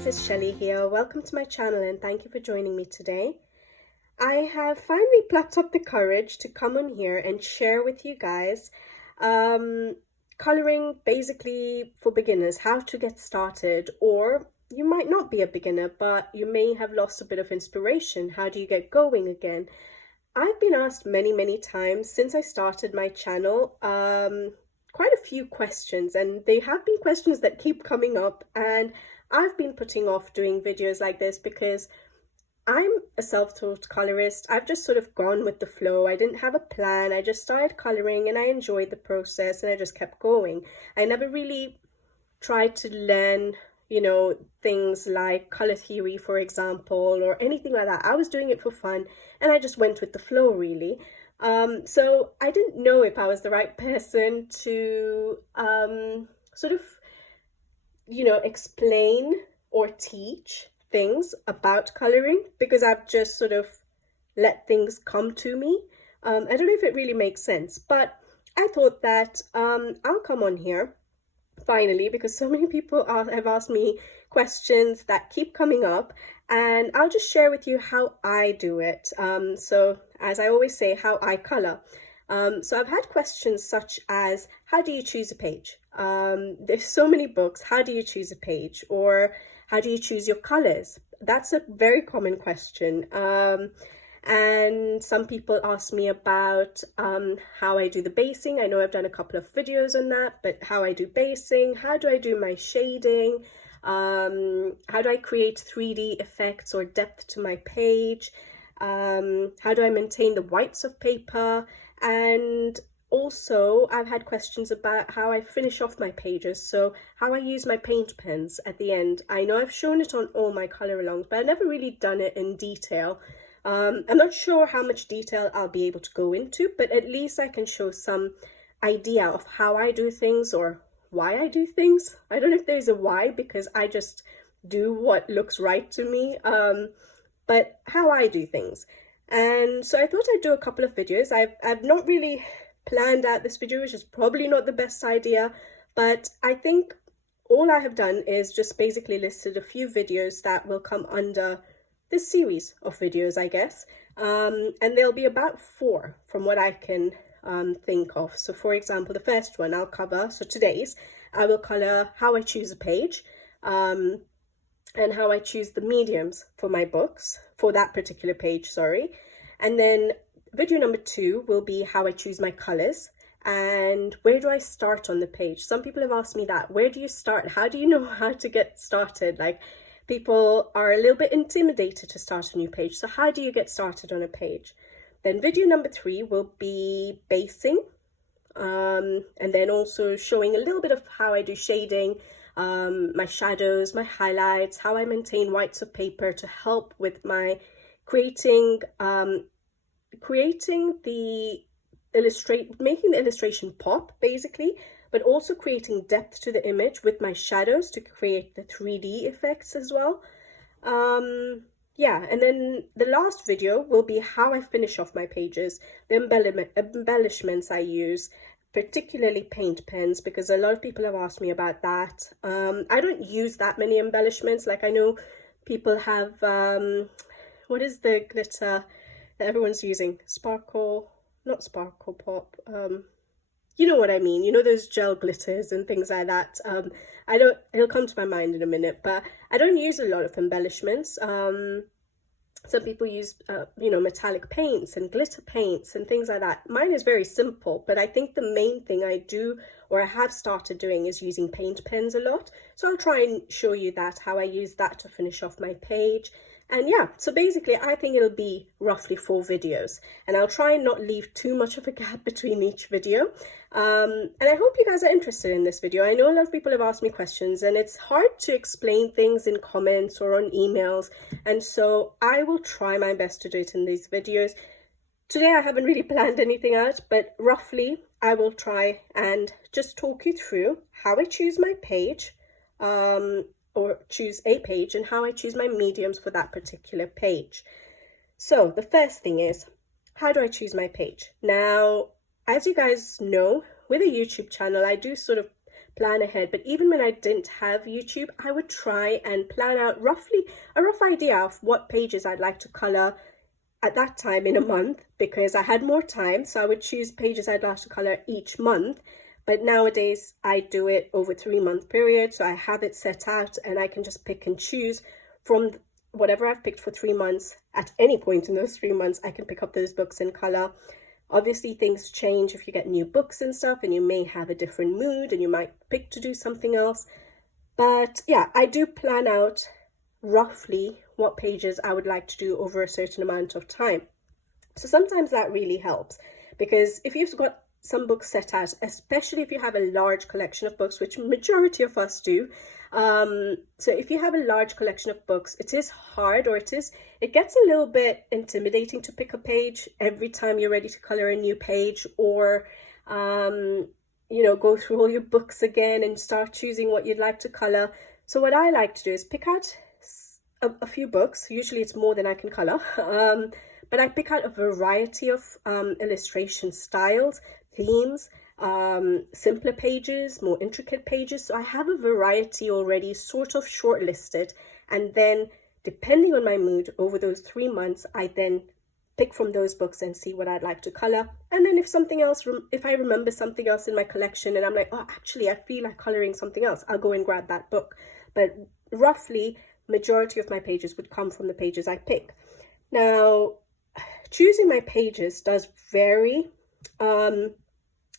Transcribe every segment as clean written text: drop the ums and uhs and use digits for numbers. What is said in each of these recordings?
guys, it's Shelly here. Welcome to my channel and thank you for joining me today. I have finally plucked up the courage to come on here and share with you guys coloring basically for beginners, how to get started, or you might not be a beginner but you may have lost a bit of inspiration. How do you get going again? I've been asked many times since I started my channel quite a few questions, and they have been questions that keep coming up, and I've been putting off doing videos like this because I'm a self-taught colorist. I've just sort of gone with the flow. I didn't have a plan. I just started coloring and I enjoyed the process and I just kept going. I never really tried to learn, things like color theory, for example, or anything like that. I was doing it for fun and I just went with the flow, really. So I didn't know if I was the right person to explain or teach things about coloring, because I've just sort of let things come to me. I don't know if it really makes sense, but I thought that I'll come on here finally, because so many people have asked me questions that keep coming up, and I'll just share with you how I do it. So as I always say, how I color. So I've had questions such as, how do you choose a page? There's so many books. How do you choose a page? Or how do you choose your colors? That's a very common question. And some people ask me about how I do the basing. I know I've done a couple of videos on that, but how I do basing, how do I do my shading, how do I create 3D effects or depth to my page, how do I maintain the whites of paper, and also I've had questions about how I finish off my pages, so how I use my paint pens at the end. I know I've shown it on all my color alongs, but I've never really done it in detail. I'm not sure how much detail I'll be able to go into, but at least I can show some idea of how I do things or why I do things. I don't know if there's a why, because I just do what looks right to me, but how I do things. And so I thought I'd do a couple of videos. I've not really planned out this video, which is probably not the best idea, but I think all I have done is just basically listed a few videos that will come under this series of videos, I guess, and there'll be about 4 from what I can think of. So for example, the first one I'll cover, so today's, I will color how I choose a page, and how I choose the mediums for my books, for that particular page, sorry. And then video number 2 will be how I choose my colors and where do I start on the page. Some people have asked me that. Where do you start? How do you know how to get started? Like, people are a little bit intimidated to start a new page. So how do you get started on a page? Then video number 3 will be basing, and then also showing a little bit of how I do shading, my shadows, my highlights, how I maintain whites of paper to help with my creating making the illustration pop, basically, but also creating depth to the image with my shadows to create the 3D effects as well. Yeah, and then the last video will be how I finish off my pages, the embellishments I use, particularly paint pens, because a lot of people have asked me about that. I don't use that many embellishments. Like, I know people have, what is the glitter that everyone's using? Not sparkle pop. You know what I mean, those gel glitters and things like that. It'll come to my mind in a minute, but I don't use a lot of embellishments. Some people use, metallic paints and glitter paints and things like that. Mine is very simple, but I think the main thing I do, or I have started doing, is using paint pens a lot. So I'll try and show you that, how I use that to finish off my page. And yeah, so basically I think it'll be roughly 4 videos, and I'll try and not leave too much of a gap between each video. And I hope you guys are interested in this video. I know a lot of people have asked me questions, and it's hard to explain things in comments or on emails, and so I will try my best to do it in these videos. Today I haven't really planned anything out, but roughly I will try and just talk you through how I choose my page, or choose a page, and how I choose my mediums for that particular page. So the first thing is, how do I choose my page? Now, as you guys know, with a YouTube channel, I do sort of plan ahead. But even when I didn't have YouTube, I would try and plan out roughly a rough idea of what pages I'd like to color at that time in a month, because I had more time. So I would choose pages I'd like to color each month. But nowadays I do it over 3-month period. So I have it set out and I can just pick and choose from whatever I've picked for 3 months. At any point in those 3 months, I can pick up those books and color. Obviously, things change if you get new books and stuff, and you may have a different mood and you might pick to do something else. But yeah, I do plan out roughly what pages I would like to do over a certain amount of time. So sometimes that really helps, because if you've got some books set out, especially if you have a large collection of books, which majority of us do. So if you have a large collection of books, it is hard, or it gets a little bit intimidating to pick a page every time you're ready to color a new page, or you know, go through all your books again and start choosing what you'd like to color. So what I like to do is pick out a few books. Usually it's more than I can color, but I pick out a variety of illustration styles, themes, simpler pages, more intricate pages. So I have a variety already sort of shortlisted, and then depending on my mood over those 3 months, I then pick from those books and see what I'd like to color. And then if I remember something else in my collection and I'm like, oh, actually I feel like coloring something else, I'll go and grab that book. But roughly majority of my pages would come from the pages I pick. Now, choosing my pages does vary.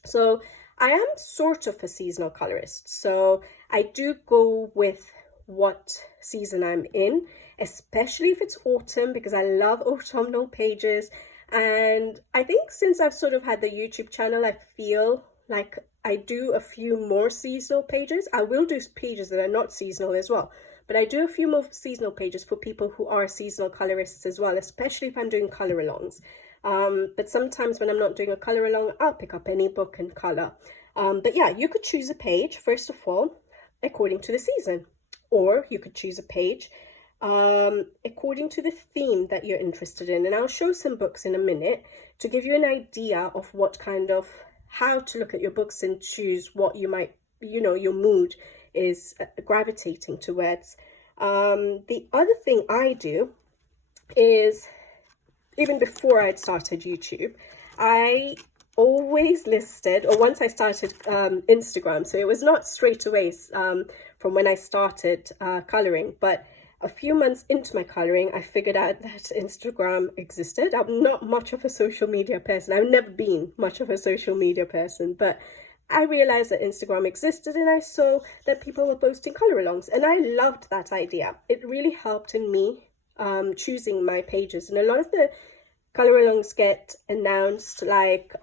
So I am sort of a seasonal colorist. So I do go with what season I'm in, especially if it's autumn, because I love autumnal pages. And I think since I've sort of had the YouTube channel, I feel like I do a few more seasonal pages. I will do pages that are not seasonal as well, but I do a few more seasonal pages for people who are seasonal colorists as well, especially if I'm doing color alongs. But sometimes when I'm not doing a color along, I'll pick up any book and color. But yeah, you could choose a page, first of all, according to the season, or you could choose a page according to the theme that you're interested in. And I'll show some books in a minute to give you an idea of what kind of, how to look at your books and choose what you might, you know, your mood is gravitating towards. The other thing I do is, even before I'd started YouTube, I always listed, or once I started Instagram, so it was not straight away from when I started coloring, but a few months into my coloring, I figured out that Instagram existed. I'm not much of a social media person. I've never been much of a social media person, but I realized that Instagram existed, and I saw that people were posting color alongs, and I loved that idea. It really helped in me choosing my pages. And a lot of the color alongs get announced like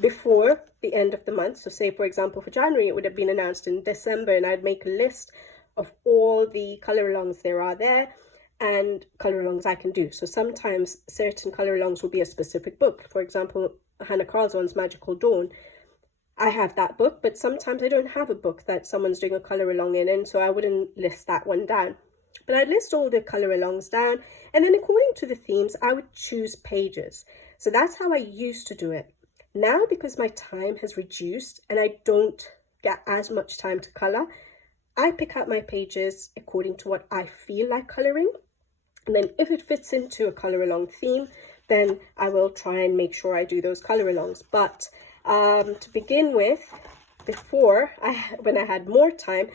before the end of the month. So say, for example, for January, it would have been announced in December, and I'd make a list of all the color alongs there are there and color alongs I can do. So sometimes certain color alongs will be a specific book. For example, Hannah Carlson's Magical Dawn, I have that book, but sometimes I don't have a book that someone's doing a color along in, and so I wouldn't list that one down. But I'd list all the color alongs down, and then according to the themes, I would choose pages. So that's how I used to do it. Now, because my time has reduced and I don't get as much time to color, I pick out my pages according to what I feel like coloring. And then if it fits into a color along theme, then I will try and make sure I do those color alongs. But to begin with, when I had more time,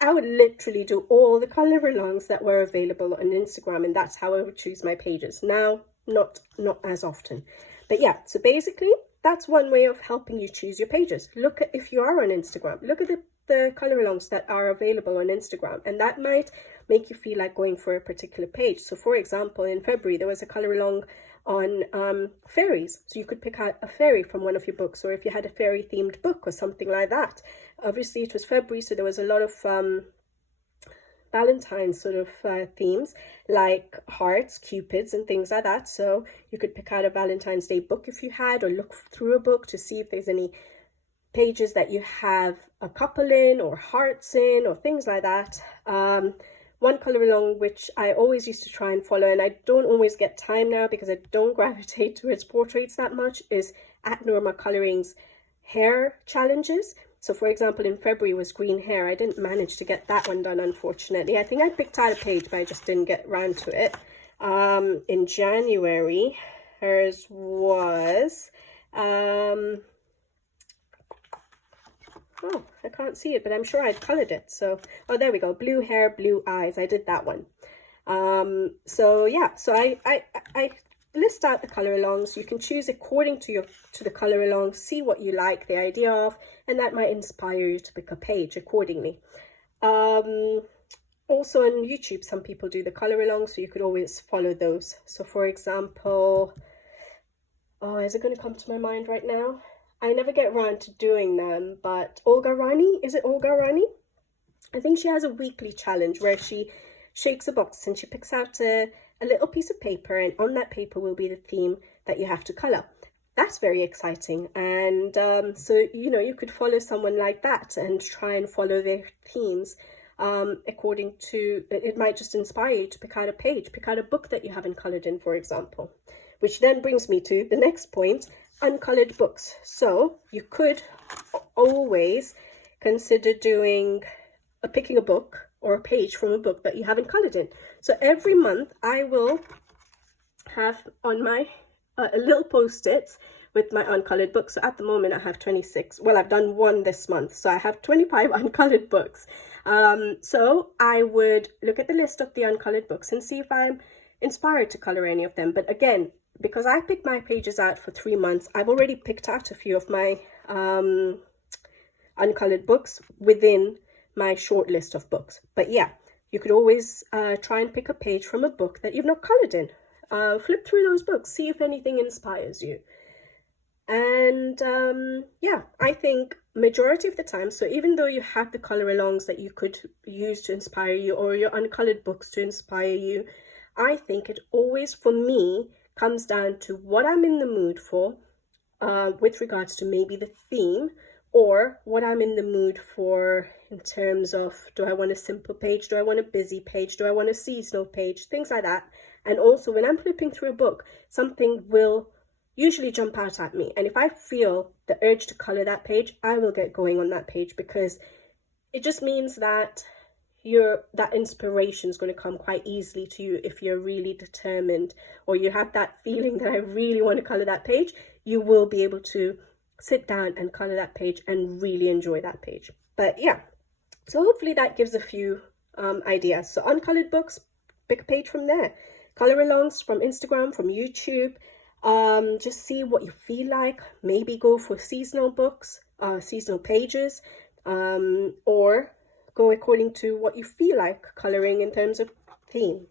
I would literally do all the color alongs that were available on Instagram, and that's how I would choose my pages. Now, not as often. But yeah, so basically, that's one way of helping you choose your pages. Look at, if you are on Instagram, look at the color alongs that are available on Instagram, and that might make you feel like going for a particular page. So for example, in February, there was a color along on fairies. So you could pick out a fairy from one of your books, or if you had a fairy themed book or something like that. Obviously it was February, so there was a lot of Valentine's sort of themes, like hearts, cupids and things like that. So you could pick out a Valentine's Day book if you had, or look through a book to see if there's any pages that you have a couple in, or hearts in, or things like that. One color along which I always used to try and follow, and I don't always get time now because I don't gravitate towards portraits that much, is at Norma Coloring's hair challenges. So for example, in February was green hair. I didn't manage to get that one done, unfortunately. I think I picked out a page, but I just didn't get around to it. In January, hers was, oh, I can't see it, but I'm sure I'd colored it. So, oh, there we go. Blue hair, blue eyes. I did that one. So yeah, so I list out the color alongs. You can choose according to the color along, see what you like the idea of, and that might inspire you to pick a page accordingly. Also on YouTube, some people do the color along, so you could always follow those. So for example, oh, is it going to come to my mind right now? I never get around to doing them, but Olga Rani, is it Olga Rani? I think she has a weekly challenge where she shakes a box and she picks out a little piece of paper, and on that paper will be the theme that you have to color. That's very exciting. And so, you know, you could follow someone like that and try and follow their themes according to, it might just inspire you to pick out a page, pick out a book that you haven't colored in, for example. Which then brings me to the next point, uncolored books. So you could always consider doing picking a book or a page from a book that you haven't colored in. So every month I will have on my little post-its with my uncolored books. So at the moment I have 26. Well, I've done one this month, so I have 25 uncolored books. So I would look at the list of the uncolored books and see if I'm inspired to color any of them. But again, because I picked my pages out for 3 months, I've already picked out a few of my uncolored books within my short list of books. But yeah, you could always try and pick a page from a book that you've not colored in. Flip through those books, see if anything inspires you. And yeah, I think majority of the time, so even though you have the color alongs that you could use to inspire you, or your uncolored books to inspire you, I think it always, for me, comes down to what I'm in the mood for with regards to maybe the theme, or what I'm in the mood for in terms of, do I want a simple page, do I want a busy page, do I want a seasonal page, things like that. And also when I'm flipping through a book, something will usually jump out at me, and if I feel the urge to color that page, I will get going on that page, because it just means that that inspiration is going to come quite easily to you. If you're really determined, or you have that feeling that I really want to color that page, you will be able to sit down and color that page and really enjoy that page. But yeah, so hopefully that gives a few ideas. So uncolored books, pick a page from there. Color alongs from Instagram, from YouTube. Just see what you feel like. Maybe go for seasonal books, seasonal pages, or go according to what you feel like coloring in terms of theme.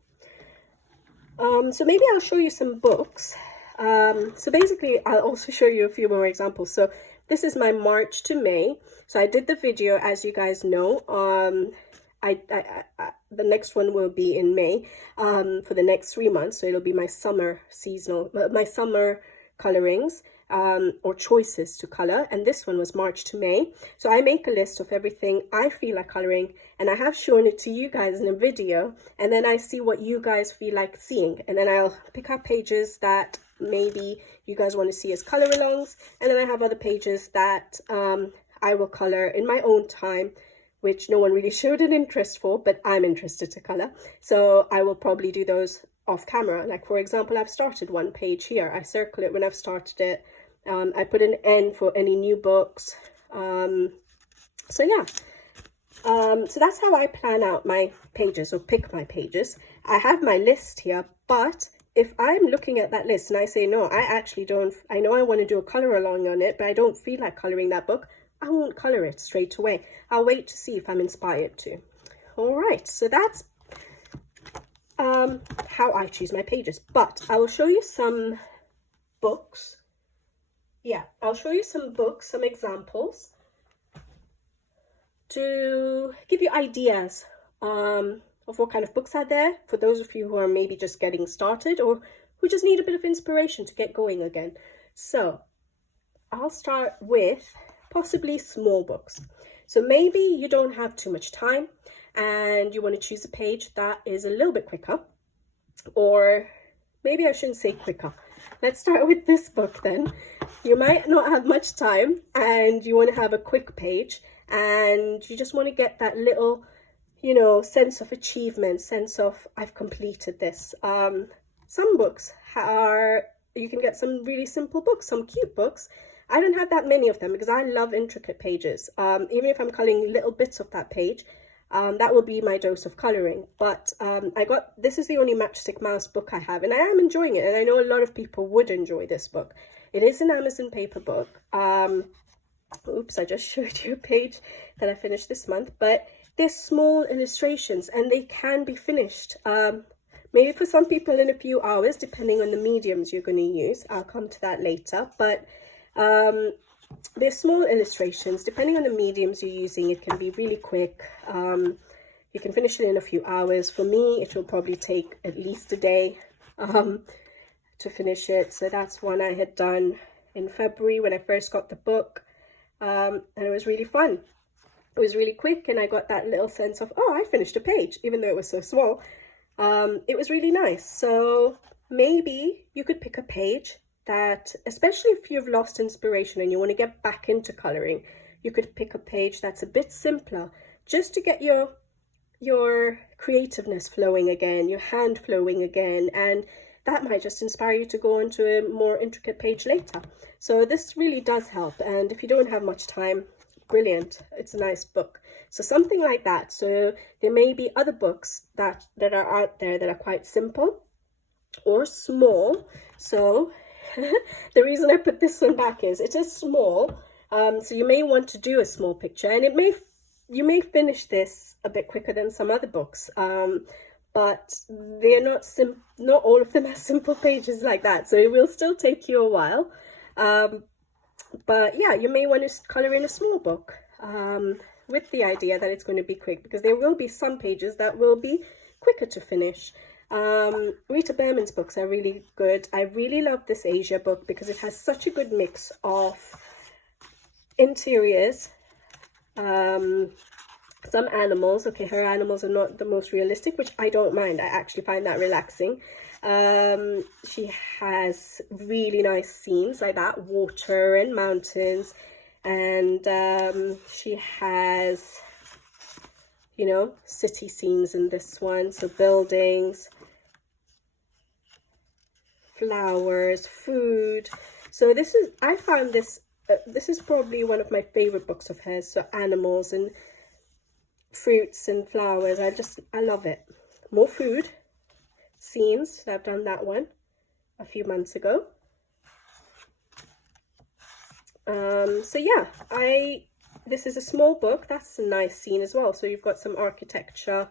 So maybe I'll show you some books. So basically I'll also show you a few more examples. So this is my March to May. So I did the video, as you guys know. The next one will be in May for the next 3 months. So it'll be my summer seasonal, my summer colorings or choices to color. And this one was March to May. So I make a list of everything I feel like coloring, and I have shown it to you guys in a video. And then I see what you guys feel like seeing. And then I'll pick up pages that maybe you guys want to see as color alongs. And then I have other pages that I will color in my own time, which no one really showed an interest for, but I'm interested to color. So I will probably do those off camera. Like for example, I've started one page here. I circle it when I've started it. I put an N for any new books. So yeah, so that's how I plan out my pages, or pick my pages. I have my list here, but if I'm looking at that list and I say, no, I actually don't, I know I want to do a color along on it, but I don't feel like coloring that book, I won't color it straight away. I'll wait to see if I'm inspired to. All right, so that's how I choose my pages. But I will show you some books. Yeah, I'll show you some books, some examples, to give you ideas of what kind of books are there for those of you who are maybe just getting started, or who just need a bit of inspiration to get going again. So I'll start with possibly small books. So maybe you don't have too much time and you want to choose a page that is a little bit quicker, or maybe I shouldn't say quicker. Let's start with this book then. you might not have much time and you want to have a quick page and you just want to get that little, you know, sense of achievement, sense of I've completed this. Some books are, you can get some really simple books, some cute books. I don't have that many of them because I love intricate pages. Even if I'm coloring little bits of that page, that will be my dose of coloring. But this is the only Matchstick Mouse book I have, and I am enjoying it, and I know a lot of people would enjoy this book. It is an Amazon paper book. Oops, I just showed you a page that I finished this month, but they're small illustrations and they can be finished. Maybe for some people in a few hours, depending on the mediums you're going to use. I'll come to that later, but they're small illustrations. Depending on the mediums you're using, it can be really quick. You can finish it in a few hours. For me, it will probably take at least a day to finish it. So that's one I had done in February when I first got the book, and it was really fun. It was really quick, and I got that little sense of, oh, I finished a page, even though it was so small. It was really nice. So maybe you could pick a page that, especially if you've lost inspiration and you want to get back into coloring, you could pick a page that's a bit simpler, just to get your creativeness flowing again, your hand flowing again, and that might just inspire you to go on to a more intricate page later. So this really does help, and if you don't have much time, brilliant, it's a nice book. So something like that. So there may be other books that are out there that are quite simple or small. So the reason I put this one back is it is small, so you may want to do a small picture, and you may finish this a bit quicker than some other books, but they're not all of them are simple pages like that, so it will still take you a while. But yeah, you may want to color in a small book with the idea that it's going to be quick, because there will be some pages that will be quicker to finish. Rita Berman's books are really good. I really love this Asia book because it has such a good mix of interiors, some animals. Okay, her animals are not the most realistic, which I don't mind. I actually find that relaxing. She has really nice scenes like that, water and mountains, and she has, you know, city scenes in this one, so buildings, flowers, food. So I found this is probably one of my favorite books of hers. So animals and fruits and flowers, I love it. More food scenes. I've done that one a few months ago. So yeah, this is a small book. That's a nice scene as well. So you've got some architecture,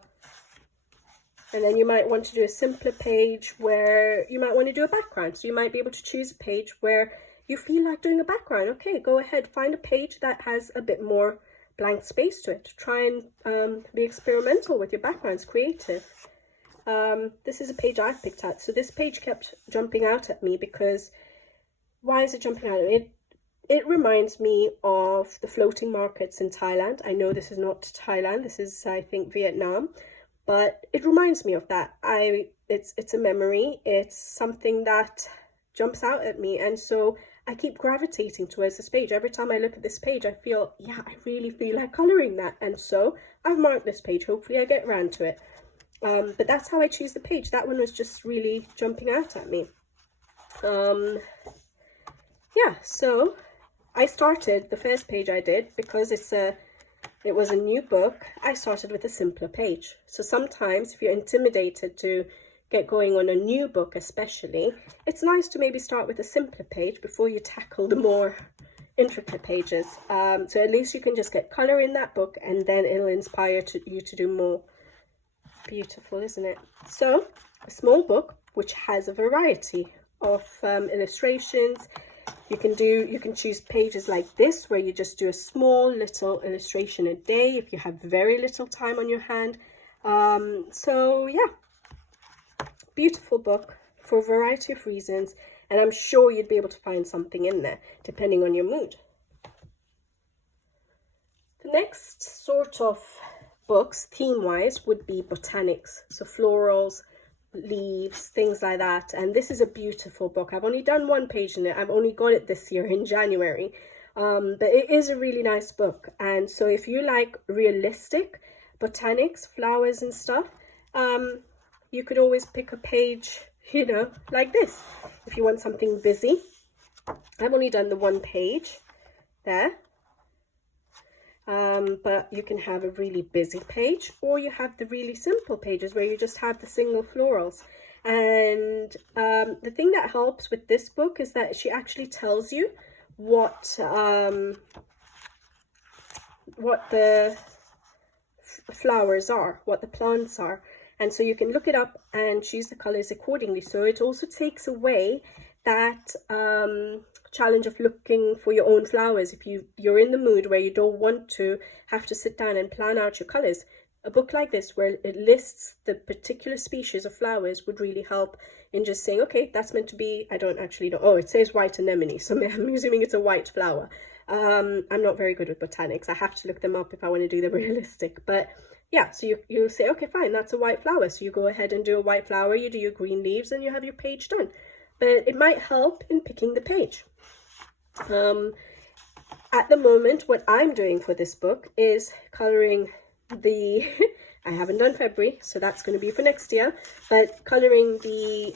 and then you might want to do a simpler page where you might want to do a background. So you might be able to choose a page where you feel like doing a background. Okay, go ahead, find a page that has a bit more blank space to it. Try and be experimental with your backgrounds, creative. This is a page I've picked out. So this page kept jumping out at me because, why is it jumping out? It reminds me of the floating markets in Thailand. I know this is not Thailand. This is, I think, Vietnam. But it reminds me of that. It's a memory. It's something that jumps out at me. And so I keep gravitating towards this page. Every time I look at this page, I feel, yeah, I really feel like colouring that. And so I've marked this page. Hopefully I get around to it. But that's how I choose the page. That one was just really jumping out at me. Yeah, so I started, the first page I did, because it was a new book, I started with a simpler page. So sometimes if you're intimidated to get going on a new book especially, it's nice to maybe start with a simpler page before you tackle the more intricate pages. So at least you can just get colour in that book, and then it'll inspire you to do more. Beautiful, isn't it? So a small book which has a variety of illustrations. You can choose pages like this where you just do a small little illustration a day if you have very little time on your hand. So yeah, beautiful book for a variety of reasons, and I'm sure you'd be able to find something in there depending on your mood. The next sort of books theme-wise would be botanics, so florals, leaves, things like that. And this is a beautiful book. I've only done one page in it. I've only got it this year in January. But it is a really nice book. And so if you like realistic botanics, flowers and stuff, you could always pick a page, you know, like this, if you want something busy. I've only done the one page there. But you can have a really busy page, or you have the really simple pages where you just have the single florals. And the thing that helps with this book is that she actually tells you what the flowers are, what the plants are, and so you can look it up and choose the colors accordingly. So it also takes away that challenge of looking for your own flowers. If you're in the mood where you don't want to have to sit down and plan out your colors, a book like this where it lists the particular species of flowers would really help in just saying, okay, that's meant to be, I don't actually know, oh, it says white anemone, so I'm assuming it's a white flower. I'm not very good with botanics. I have to look them up if I want to do the realistic, but yeah, so you'll say, okay, fine, that's a white flower. So you go ahead and do a white flower, you do your green leaves, and you have your page done. But it might help in picking the page. At the moment, what I'm doing for this book is coloring the, I haven't done February, so that's going to be for next year, but coloring the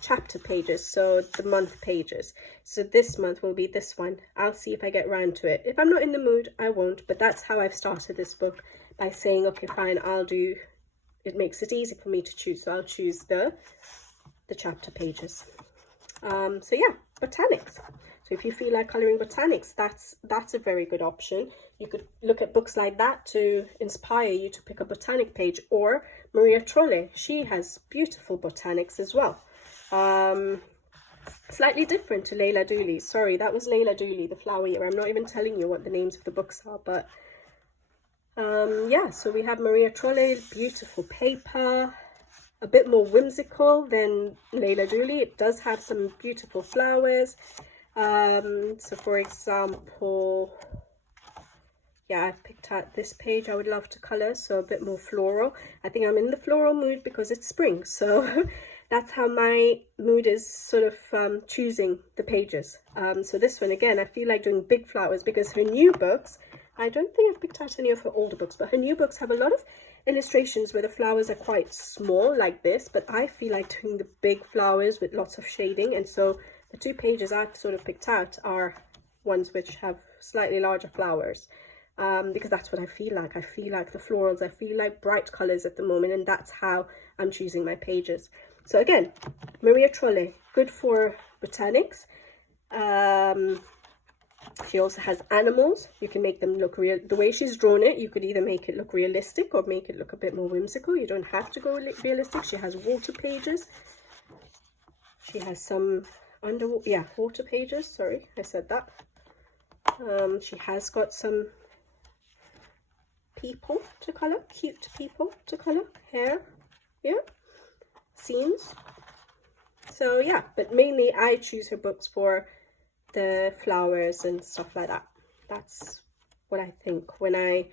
chapter pages, so the month pages. So this month will be this one. I'll see if I get round to it. If I'm not in the mood, I won't, but that's how I've started this book, by saying, okay, fine, I'll do, it makes it easy for me to choose, so I'll choose the chapter pages. So yeah, botanics. So if you feel like coloring botanics, that's a very good option. You could look at books like that to inspire you to pick a botanic page. Or Maria Trolle, she has beautiful botanics as well. Slightly different to Leila Dooley. Sorry, that was Leila Dooley, The Flower Year. I'm not even telling you what the names of the books are, but yeah, so we have Maria Trolle, beautiful paper, a bit more whimsical than Leila Dooley. It does have some beautiful flowers. So for example, yeah, I've picked out this page I would love to color, so a bit more floral. I think I'm in the floral mood because it's spring, so that's how my mood is sort of choosing the pages. So this one, again, I feel like doing big flowers because her new books, I don't think I've picked out any of her older books, but her new books have a lot of illustrations where the flowers are quite small like this, but I feel like doing the big flowers with lots of shading. And so the two pages I've sort of picked out are ones which have slightly larger flowers, because that's what I feel like. I feel like the florals, I feel like bright colors at the moment, and that's how I'm choosing my pages. So again, Maria Trolle, good for botanics. She also has animals. You can make them look real. The way she's drawn it, you could either make it look realistic or make it look a bit more whimsical. You don't have to go realistic. She has water pages. She has some water pages. Sorry, I said that. She has got some people to color, cute people to color, hair, yeah, scenes. So yeah, but mainly I choose her books for the flowers and stuff like that. That's what I think when I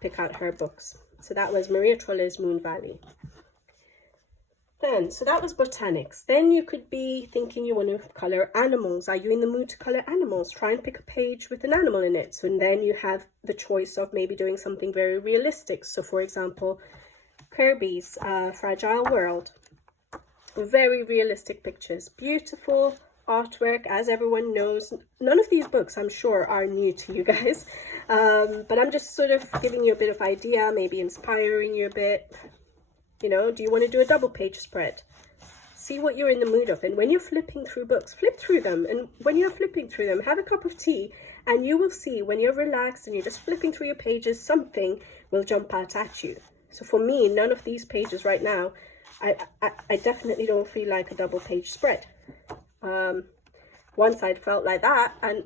pick out her books. So that was Maria Trolle's Moon Valley. Then, so that was botanics. Then you could be thinking you want to color animals. Are you in the mood to color animals? Try and pick a page with an animal in it. So then you have the choice of maybe doing something very realistic. So for example, Kirby's Fragile World. Very realistic pictures, beautiful artwork, as everyone knows. None of these books, I'm sure, are new to you guys, but I'm just sort of giving you a bit of idea, maybe inspiring you a bit. You know, do you want to do a double page spread? See what you're in the mood of, and when you're flipping through books, flip through them, and when you're flipping through them, have a cup of tea, and you will see when you're relaxed and you're just flipping through your pages, something will jump out at you. So for me, none of these pages right now, I definitely don't feel like a double page spread. Once I'd felt like that, and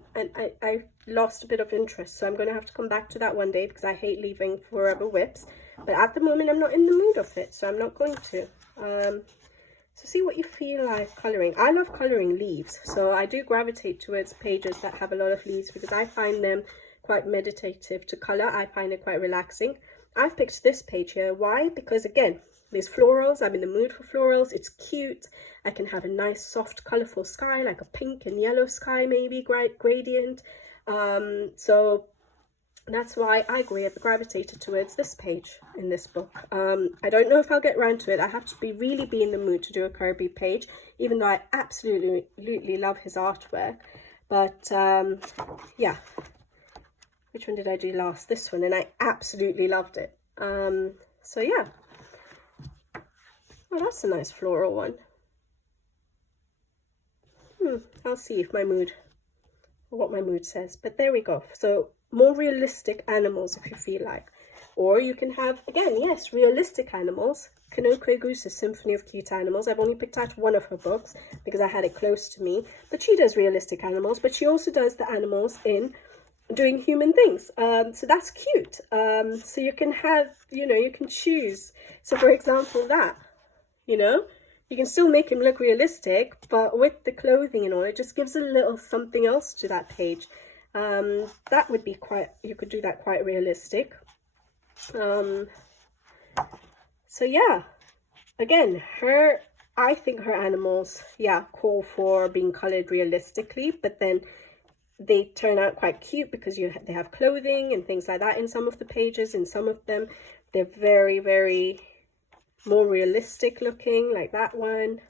I lost a bit of interest, so I'm going to have to come back to that one day because I hate leaving forever whips. But at the moment, I'm not in the mood of it, so I'm not going to. So see what you feel like colouring. I love colouring leaves, so I do gravitate towards pages that have a lot of leaves because I find them quite meditative to colour. I find it quite relaxing. I've picked this page here. Why? Because again, There's florals. I'm in the mood for florals. It's cute. I can have a nice soft colorful sky, like a pink and yellow sky, maybe gradient. So that's why I gravitated towards this page in this book. I don't know if I'll get around to it. I have to really be in the mood to do a Kirby page, even though I absolutely love his artwork. But yeah, which one did I do last? This one, and I absolutely loved it. So yeah. Oh, that's a nice floral one. I'll see if what my mood says. But there we go. So more realistic animals if you feel like. Or you can have, again, yes, realistic animals. Kanoko Goose's Symphony of Cute Animals. I've only picked out one of her books because I had it close to me. But she does realistic animals, but she also does the animals in doing human things. So that's cute. So you can have, you can choose. So for example, that, you can still make him look realistic, but with the clothing and all, it just gives a little something else to that page. That would be you could do that quite realistic. So yeah, again, I think her animals, call for being colored realistically, but then they turn out quite cute because they have clothing and things like that in some of the pages. In some of them, they're very, very more realistic looking, like that one.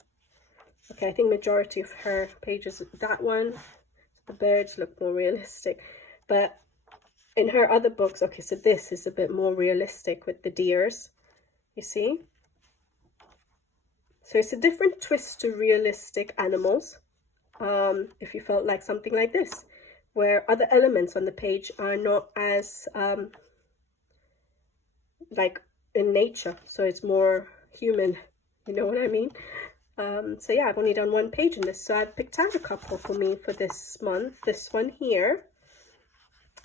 Okay, I think majority of her pages, that one, the birds look more realistic. But in her other books, okay, so this is a bit more realistic with the deers, you see? So it's a different twist to realistic animals, if you felt like something like this, where other elements on the page are not as, like, in nature, so it's more human, you know what I mean? So yeah, I've only done one page in this, so I've picked out a couple for me for this month. This one here,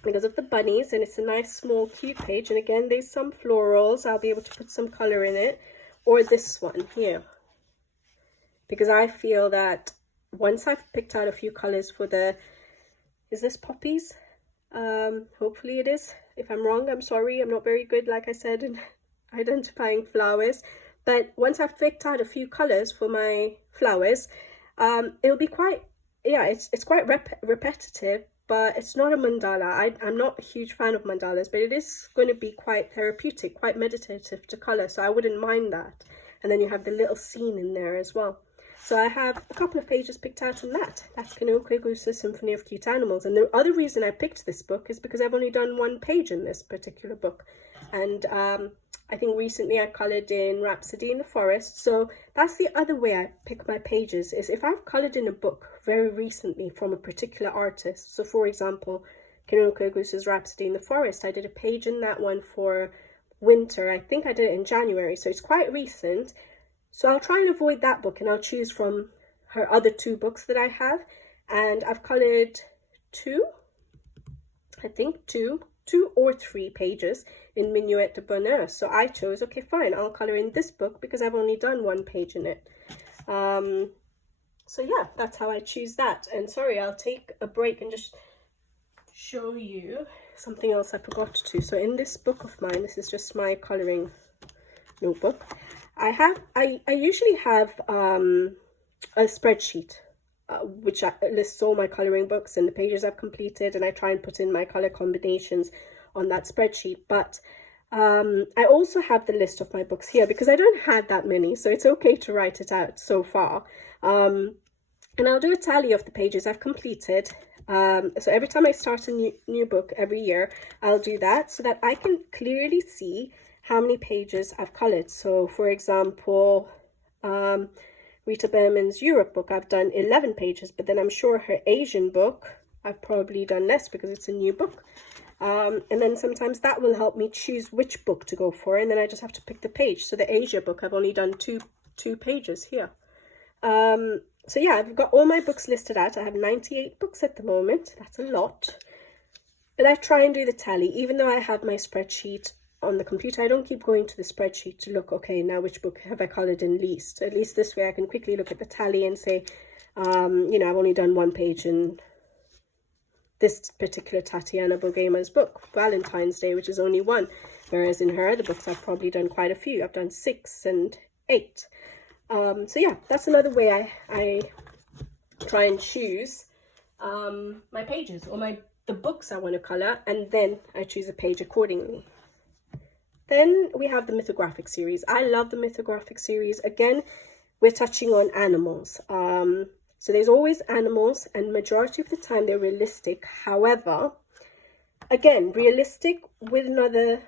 because of the bunnies, and it's a nice small cute page, and again there's some florals. I'll be able to put some color in it. Or this one here, because I feel that once I've picked out a few colors for is this poppies? Hopefully it is. If I'm wrong, I'm sorry. I'm not very good, like I said, in identifying flowers. But once I've picked out a few colors for my flowers, it'll be quite, it's quite repetitive, but it's not a mandala. I'm not a huge fan of mandalas, but it is going to be quite therapeutic, quite meditative to color, so I wouldn't mind that. And then you have the little scene in there as well. So I have a couple of pages picked out on that. That's Kanoko Goose's Symphony of Cute Animals. And the other reason I picked this book is because I've only done one page in this particular book. And I think recently I coloured in Rhapsody in the Forest. So that's the other way I pick my pages, is if I've coloured in a book very recently from a particular artist. So for example, Kanoko Goose's Rhapsody in the Forest, I did a page in that one for winter. I think I did it in January, so it's quite recent. So I'll try and avoid that book, and I'll choose from her other two books that I have. And I've coloured two or three pages in Minuet de Bonheur. So I chose, okay, fine, I'll colour in this book because I've only done one page in it. So yeah, that's how I choose that. And sorry, I'll take a break and just show you something else I forgot to. So in this book of mine, this is just my colouring notebook. I usually have a spreadsheet which lists all my colouring books and the pages I've completed, and I try and put in my colour combinations on that spreadsheet. But I also have the list of my books here because I don't have that many, so it's okay to write it out so far. And I'll do a tally of the pages I've completed. So every time I start a new book every year, I'll do that so that I can clearly see how many pages I've coloured. So for example, Rita Berman's Europe book, I've done 11 pages, but then I'm sure her Asian book, I've probably done less because it's a new book. And then sometimes that will help me choose which book to go for, and then I just have to pick the page. So the Asia book, I've only done two pages here. So yeah, I've got all my books listed out. I have 98 books at the moment. That's a lot. But I try and do the tally, even though I have my spreadsheet on the computer. I don't keep going to the spreadsheet to look, okay, now which book have I coloured in least? At least this way I can quickly look at the tally and say, you know, I've only done one page in this particular Tatiana Bogema's book, Valentine's Day, which is only one. whereas in her other books I've probably done quite a few. I've done 6 and 8. So yeah, that's another way I try and choose my pages, or the books I want to color, and then I choose a page accordingly. Then we have the mythographic series. I love the mythographic series. Again, we're touching on animals. So there's always animals, and majority of the time they're realistic. However, again, realistic with another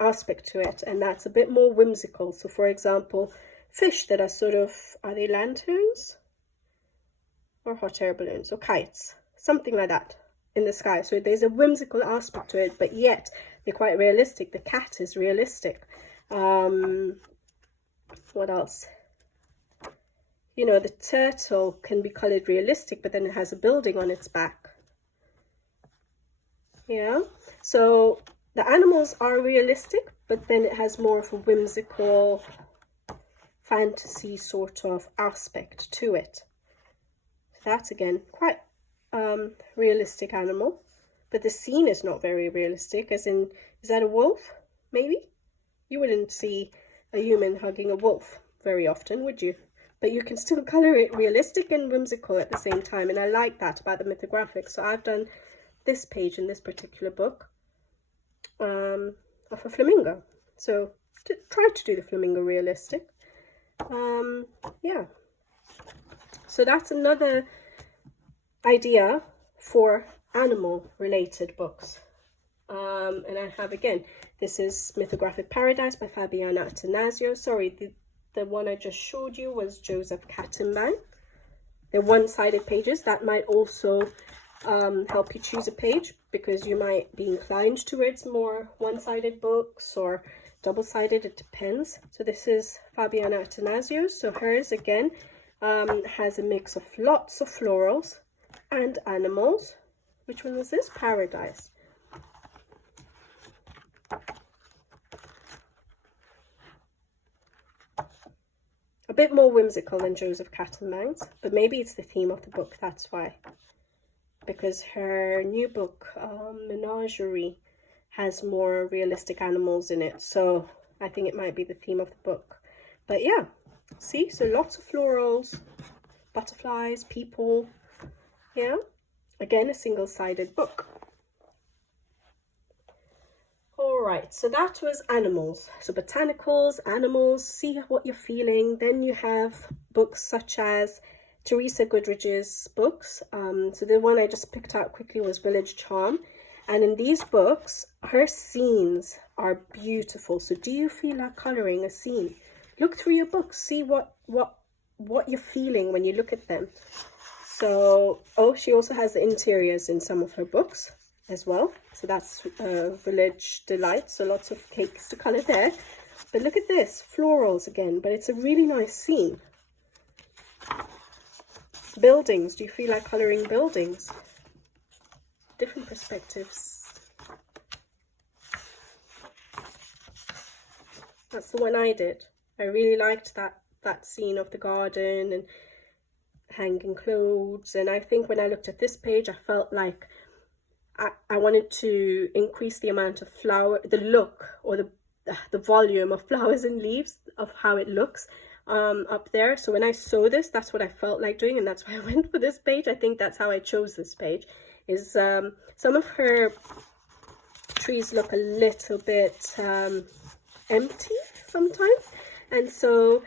aspect to it, and that's a bit more whimsical. So for example, fish that are sort of, are they lanterns or hot air balloons or kites, something like that in the sky. So there's a whimsical aspect to it, but yet they're quite realistic. The cat is realistic. What else? You know, the turtle can be colored realistic, but then it has a building on its back. Yeah, so the animals are realistic, but then it has more of a whimsical fantasy sort of aspect to it. That's again quite realistic animal, but the scene is not very realistic, as in, is that a wolf? Maybe you wouldn't see a human hugging a wolf very often, would you? But you can still color it realistic and whimsical at the same time, and I like that about the mythographics. So I've done this page in this particular book of a flamingo, so try to do the flamingo realistic. Yeah, so that's another idea for animal related books. And I have, again, this is Mythographic Paradise by Fabiana Attanasio. Sorry, the one I just showed you was Joseph Kattenbang. They're one-sided pages. That might also help you choose a page, because you might be inclined towards more one-sided books or double-sided, it depends. So this is Fabiana Attanasio. So hers, again, has a mix of lots of florals and animals. Which one was this? Paradise. A bit more whimsical than Joseph Kattenbang's, but maybe it's the theme of the book, that's why. Because her new book, Menagerie, has more realistic animals in it, so I think it might be the theme of the book. But yeah, see, so lots of florals, butterflies, people, yeah. Again, a single-sided book. All right, so that was animals. So botanicals, animals, see what you're feeling. Then you have books such as Teresa Goodridge's books. So the one I just picked out quickly was Village Charm. And in these books, her scenes are beautiful. So do you feel like coloring a scene? Look through your books, see what you're feeling when you look at them. So, oh, she also has the interiors in some of her books as well. So that's Village Delight. So lots of cakes to color there. But look at this, florals again, but it's a really nice scene. Buildings, do you feel like coloring buildings? Different perspectives. That's the one I did. I really liked that scene of the garden and hanging clothes, and I think when I looked at this page I felt like I wanted to increase the amount of flower, the look, or the volume of flowers and leaves of how it looks up there. So when I saw this, that's what I felt like doing, and that's why I went for this page. I think that's how I chose this page. Is some of her trees look a little bit empty sometimes, and so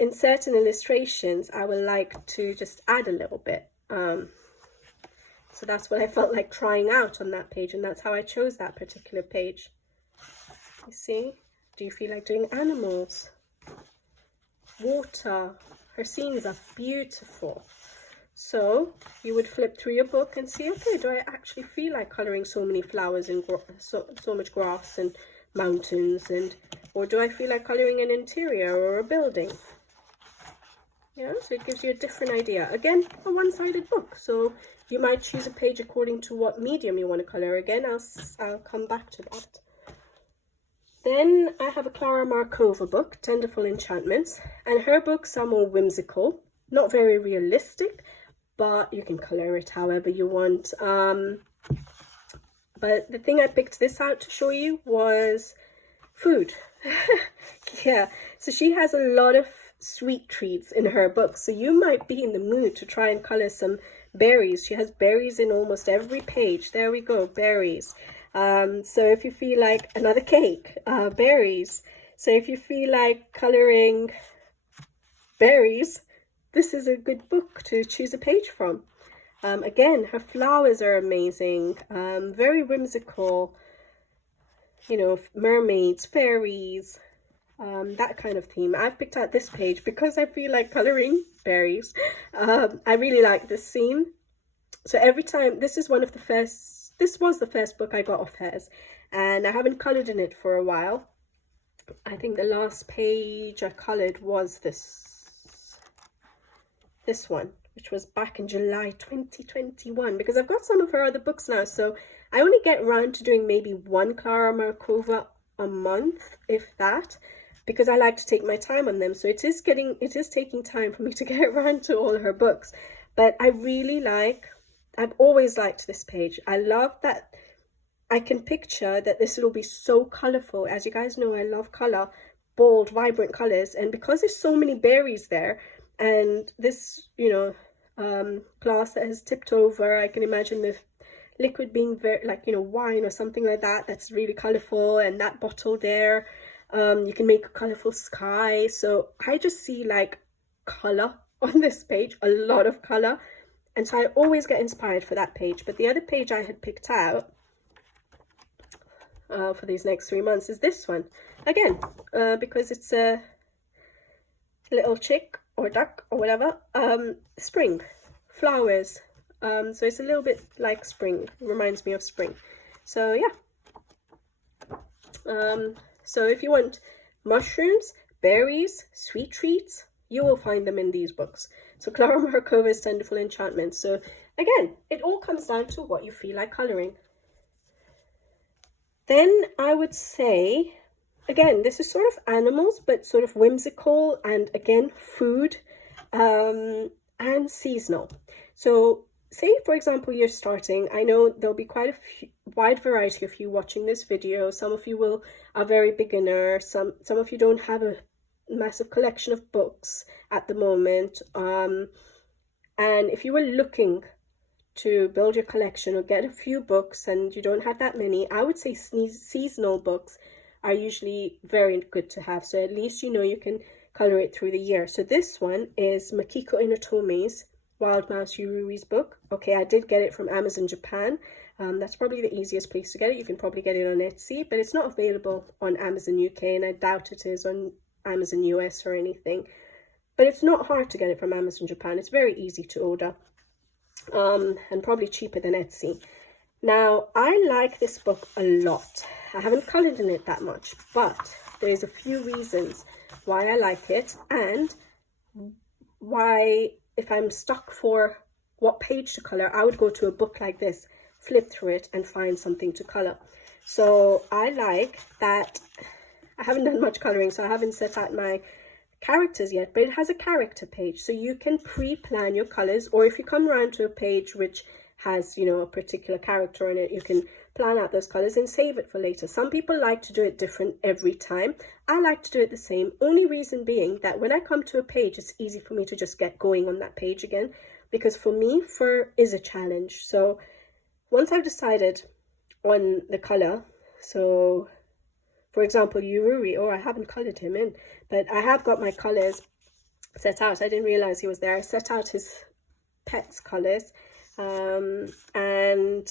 in certain illustrations I would like to just add a little bit. So that's what I felt like trying out on that page, and that's how I chose that particular page. You see? Do you feel like doing animals? Water. Her scenes are beautiful. So you would flip through your book and see, okay, do I actually feel like coloring so many flowers and so much grass and mountains, or do I feel like coloring an interior or a building? Yeah, so it gives you a different idea. Again, a one-sided book, so you might choose a page according to what medium you want to color. Again, I'll come back to that. Then I have a Clara Markova book, Tenderful Enchantments, and her books are more whimsical, not very realistic, but you can color it however you want. But the thing I picked this out to show you was food. Yeah, so she has a lot of sweet treats in her book, so you might be in the mood to try and color some berries. She has berries in almost every page. There we go, berries. So if you feel like another cake, berries. So if you feel like coloring berries, this is a good book to choose a page from. Again, her flowers are amazing, very whimsical, you know, mermaids, fairies, that kind of theme. I've picked out this page because I feel like coloring berries. I really like this scene. So every time, this was the first book I got off hers, and I haven't colored in it for a while. I think the last page I colored was this one, which was back in July 2021, because I've got some of her other books now, so I only get around to doing maybe one Clara Markova a month, if that, because I like to take my time on them. So it is taking time for me to get around to all her books. But I've always liked this page. I love that I can picture that this will be so colorful. As you guys know, I love color, bold, vibrant colors, and because there's so many berries there, and this, you know, glass that has tipped over, I can imagine the liquid being very, like, you know, wine or something like that, that's really colorful, and that bottle there, you can make a colorful sky. So I just see like color on this page, a lot of color, and so I always get inspired for that page. But the other page I had picked out for these next 3 months is this one again, because it's a little chick or duck or whatever, spring flowers. So it's a little bit like spring, reminds me of spring. So yeah, so if you want mushrooms, berries, sweet treats, you will find them in these books. So Clara Markova's Tenderful Enchantment. So again, it all comes down to what you feel like coloring. Then I would say, again, this is sort of animals, but sort of whimsical, and again, food, and seasonal. So say, for example, you're starting, I know there'll be quite a wide variety of you watching this video. Some of you are very beginner, some of you don't have a massive collection of books at the moment, and if you were looking to build your collection or get a few books and you don't have that many, I would say seasonal books are usually very good to have, so at least you know you can color it through the year. So this one is Makiko Inotome's Wild Mouse Yururi's book. Okay, I did get it from Amazon Japan. That's probably the easiest place to get it. You can probably get it on Etsy, but it's not available on Amazon UK, and I doubt it is on Amazon US or anything. But it's not hard to get it from Amazon Japan. It's very easy to order, and probably cheaper than Etsy. Now, I like this book a lot. I haven't colored in it that much, but there's a few reasons why I like it, and why, if I'm stuck for what page to color, I would go to a book like this, flip through it, and find something to color. So I like that I haven't done much coloring, so I haven't set out my characters yet, but it has a character page, so you can pre-plan your colors, or if you come around to a page which has, you know, a particular character on it, you can plan out those colors and save it for later. Some people like to do it different every time. I like to do it the same, only reason being that when I come to a page, it's easy for me to just get going on that page again, because for me, fur is a challenge. So once I've decided on the color, so for example, Yururi, I haven't colored him in, but I have got my colors set out. I didn't realize he was there. I set out his pet's colors, and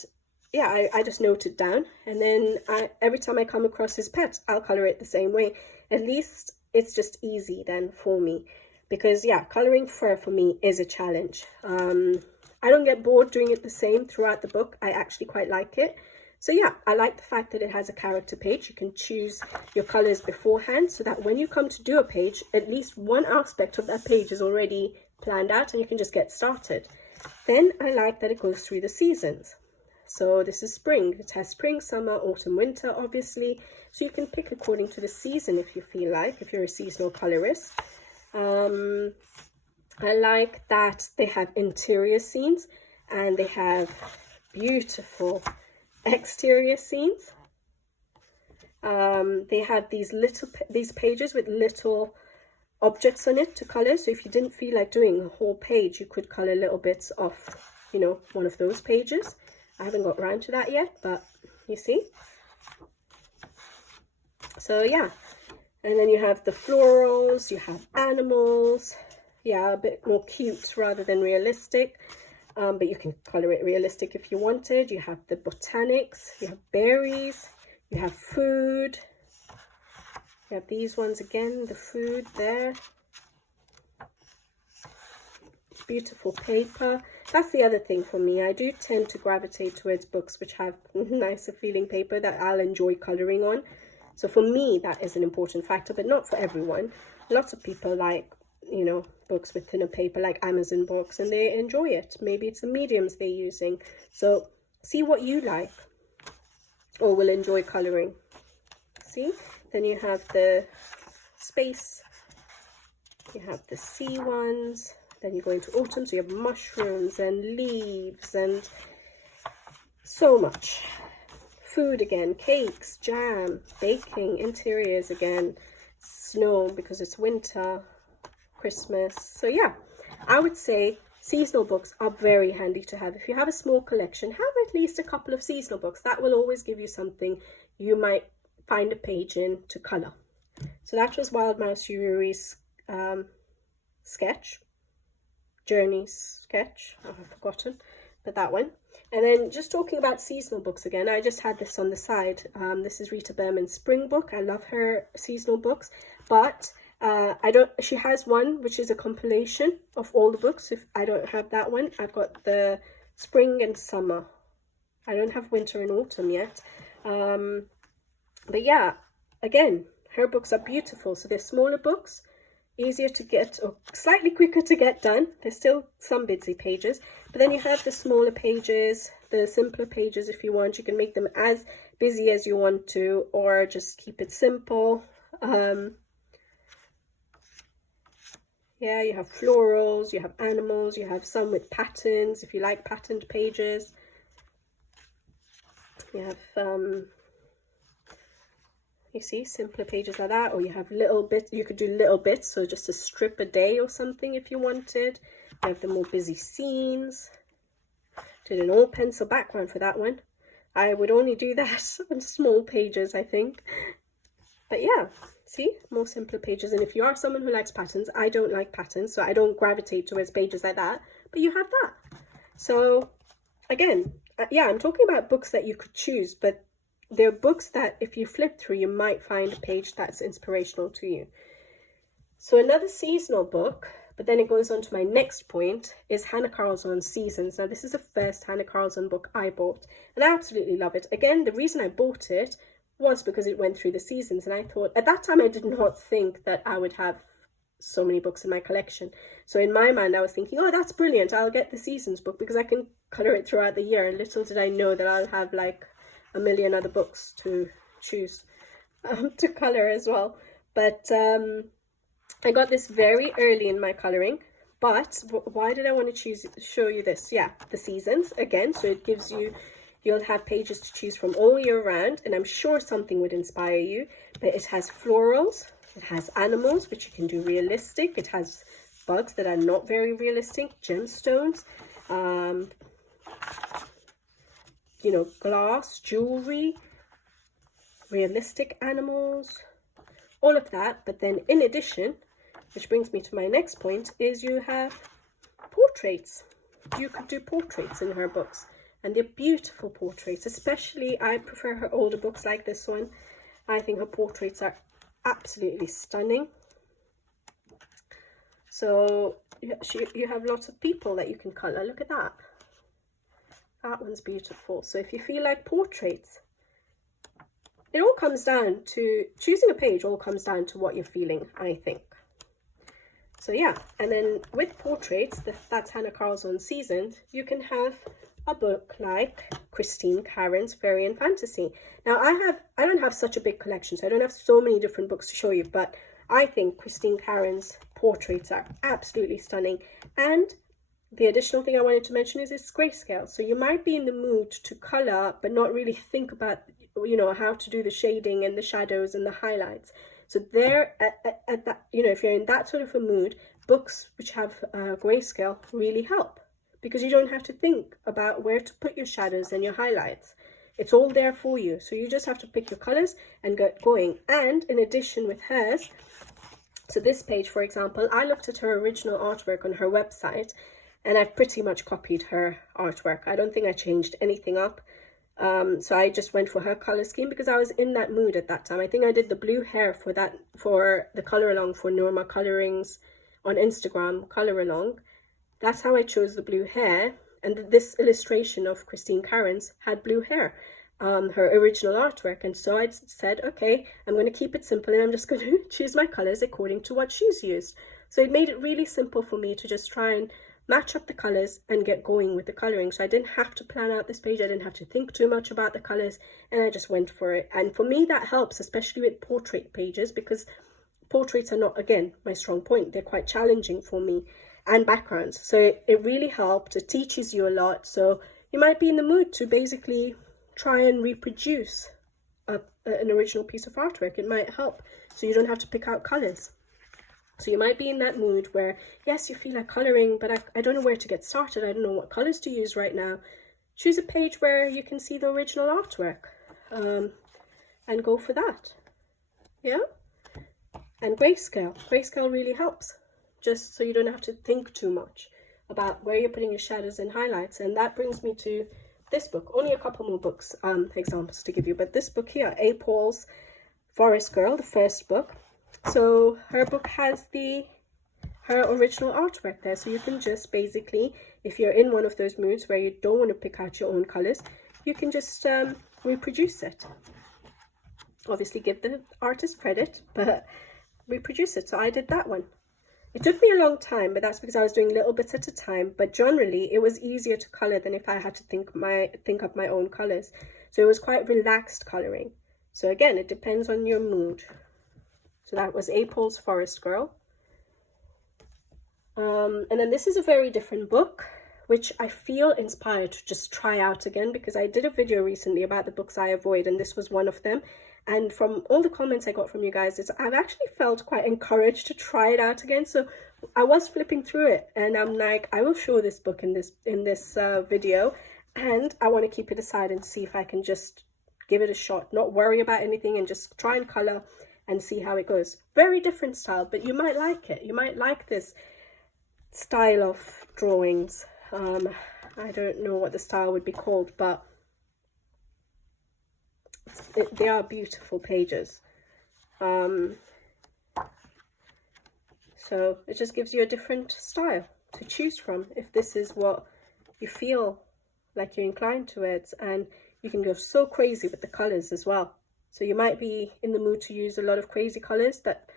yeah, I just note it down, and then every time I come across his pet, I'll color it the same way. At least it's just easy then for me, because yeah, coloring fur for me is a challenge. I don't get bored doing it the same throughout the book. I actually quite like it. So yeah, I like the fact that it has a character page. You can choose your colors beforehand, so that when you come to do a page, at least one aspect of that page is already planned out and you can just get started. Then I like that it goes through the seasons. So this is spring. It has spring, summer, autumn, winter, obviously. So you can pick according to the season if you feel like, if you're a seasonal colorist. I like that they have interior scenes, and they have beautiful exterior scenes. They have these pages with little objects on it to color. So if you didn't feel like doing a whole page, you could color little bits of, you know, one of those pages. I haven't got around to that yet, but you see. So yeah, and then you have the florals, you have animals, yeah, a bit more cute rather than realistic, but you can color it realistic if you wanted. You have the botanics, you have berries, you have food, you have these ones again, the food there. Beautiful paper. That's the other thing for me. I do tend to gravitate towards books which have nicer feeling paper that I'll enjoy coloring on. So for me, that is an important factor, but not for everyone. Lots of people like, you know, books with thinner paper, like Amazon books, and they enjoy it. Maybe it's the mediums they're using. So see what you like or will enjoy coloring. See? Then you have the space. You have the sea ones. Then you go into autumn, so you have mushrooms and leaves and so much. Food again, cakes, jam, baking, interiors again, snow because it's winter, Christmas. So yeah, I would say seasonal books are very handy to have. If you have a small collection, have at least a couple of seasonal books. That will always give you something you might find a page in to colour. So that was Wild Mouse Yuri's sketch. Journey's sketch, I've forgotten, but that one. And then just talking about seasonal books again, I just had this on the side. This is Rita Berman's spring book. I love her seasonal books, but she has one which is a compilation of all the books. If I don't have that one, I've got the spring and summer. I don't have winter and autumn yet. But yeah, again, her books are beautiful. So they're smaller books, easier to get, or slightly quicker to get done. There's still some busy pages, but then you have the smaller pages, the simpler pages. If you want, you can make them as busy as you want to, or just keep it simple. Yeah, you have florals, you have animals, you have some with patterns if you like patterned pages. You have you see, simpler pages like that, or you have little bits. You could do little bits, so just a strip a day or something if you wanted. You have the more busy scenes. Did an all pencil background for that one. I would only do that on small pages, I think. But yeah, see, more simpler pages. And if you are someone who likes patterns, I don't like patterns, so I don't gravitate towards pages like that. But you have that. So again, yeah, I'm talking about books that you could choose, but they're books that if you flip through, you might find a page that's inspirational to you. So another seasonal book, but then it goes on to my next point, is Hannah Carlson's Seasons. Now, this is the first Hannah Carlson book I bought, and I absolutely love it. Again, the reason I bought it was because it went through the seasons, and I thought, at that time, I did not think that I would have so many books in my collection. So in my mind, I was thinking, oh, that's brilliant. I'll get the Seasons book because I can colour it throughout the year. And little did I know that I'll have like a million other books to choose to color as well. But I got this very early in my coloring. But why did I want to show you this? Yeah, the seasons again. So it gives you, you'll have pages to choose from all year round, and I'm sure something would inspire you. But it has florals, it has animals, which you can do realistic. It has bugs that are not very realistic, gemstones, you know, glass, jewelry, realistic animals, all of that. But then in addition, which brings me to my next point, is you have portraits. You could do portraits in her books, and they're beautiful portraits. Especially, I prefer her older books like this one. I think her portraits are absolutely stunning. So you have lots of people that you can color. Look at that. That one's beautiful. So if you feel like portraits, it all comes down to choosing a page, all comes down to what you're feeling, I think. So yeah, and then with portraits, that's Hannah Carlson's Seasons, you can have a book like Christine Karen's Fairy and Fantasy. Now I don't have such a big collection, so I don't have so many different books to show you, but I think Christine Karen's portraits are absolutely stunning. And the additional thing I wanted to mention is it's grayscale. So you might be in the mood to color, but not really think about, you know, how to do the shading and the shadows and the highlights. So there, at that, you know, if you're in that sort of a mood, books which have grayscale really help, because you don't have to think about where to put your shadows and your highlights. It's all there for you. So you just have to pick your colors and get going. And in addition with hers, so this page, for example, I looked at her original artwork on her website, and I've pretty much copied her artwork. I don't think I changed anything up. So I just went for her color scheme because I was in that mood at that time. I think I did the blue hair for that, for the color along for Norma Colorings on Instagram, color along. That's how I chose the blue hair. And this illustration of Christine Cairns had blue hair, her original artwork. And so I said, okay, I'm going to keep it simple and I'm just going to choose my colors according to what she's used. So it made it really simple for me to just try and match up the colors and get going with the coloring. So I didn't have to plan out this page. I didn't have to think too much about the colors, and I just went for it. And for me, that helps, especially with portrait pages, because portraits are not, again, my strong point. They're quite challenging for me, and backgrounds. So it really helped. It teaches you a lot. So you might be in the mood to basically try and reproduce an original piece of artwork. It might help, so you don't have to pick out colors. So you might be in that mood where, yes, you feel like coloring, but I don't know where to get started. I don't know what colors to use right now. Choose a page where you can see the original artwork, and go for that. Yeah. And grayscale. Grayscale really helps, just so you don't have to think too much about where you're putting your shadows and highlights. And that brings me to this book. Only a couple more books, examples to give you, but this book here, A. Paul's Forest Girl, the first book. So her book has her original artwork there. So you can just basically, if you're in one of those moods where you don't want to pick out your own colors, you can just reproduce it. Obviously give the artist credit, but reproduce it. So I did that one. It took me a long time, but that's because I was doing little bits at a time. But generally, it was easier to color than if I had to think up my own colors. So it was quite relaxed coloring. So again, it depends on your mood. So that was A. Paul's Forest Girl. And then this is a very different book, which I feel inspired to just try out again, because I did a video recently about the books I avoid, and this was one of them. And from all the comments I got from you guys, I've actually felt quite encouraged to try it out again. So I was flipping through it, and I'm like, I will show this book in this video, and I want to keep it aside and see if I can just give it a shot, not worry about anything, and just try and color and see how it goes. Very different style, but you might like it. You might like this style of drawings. I don't know what the style would be called, but they are beautiful pages. So it just gives you a different style to choose from if this is what you feel like you're inclined towards. And you can go so crazy with the colors as well. So you might be in the mood to use a lot of crazy colors that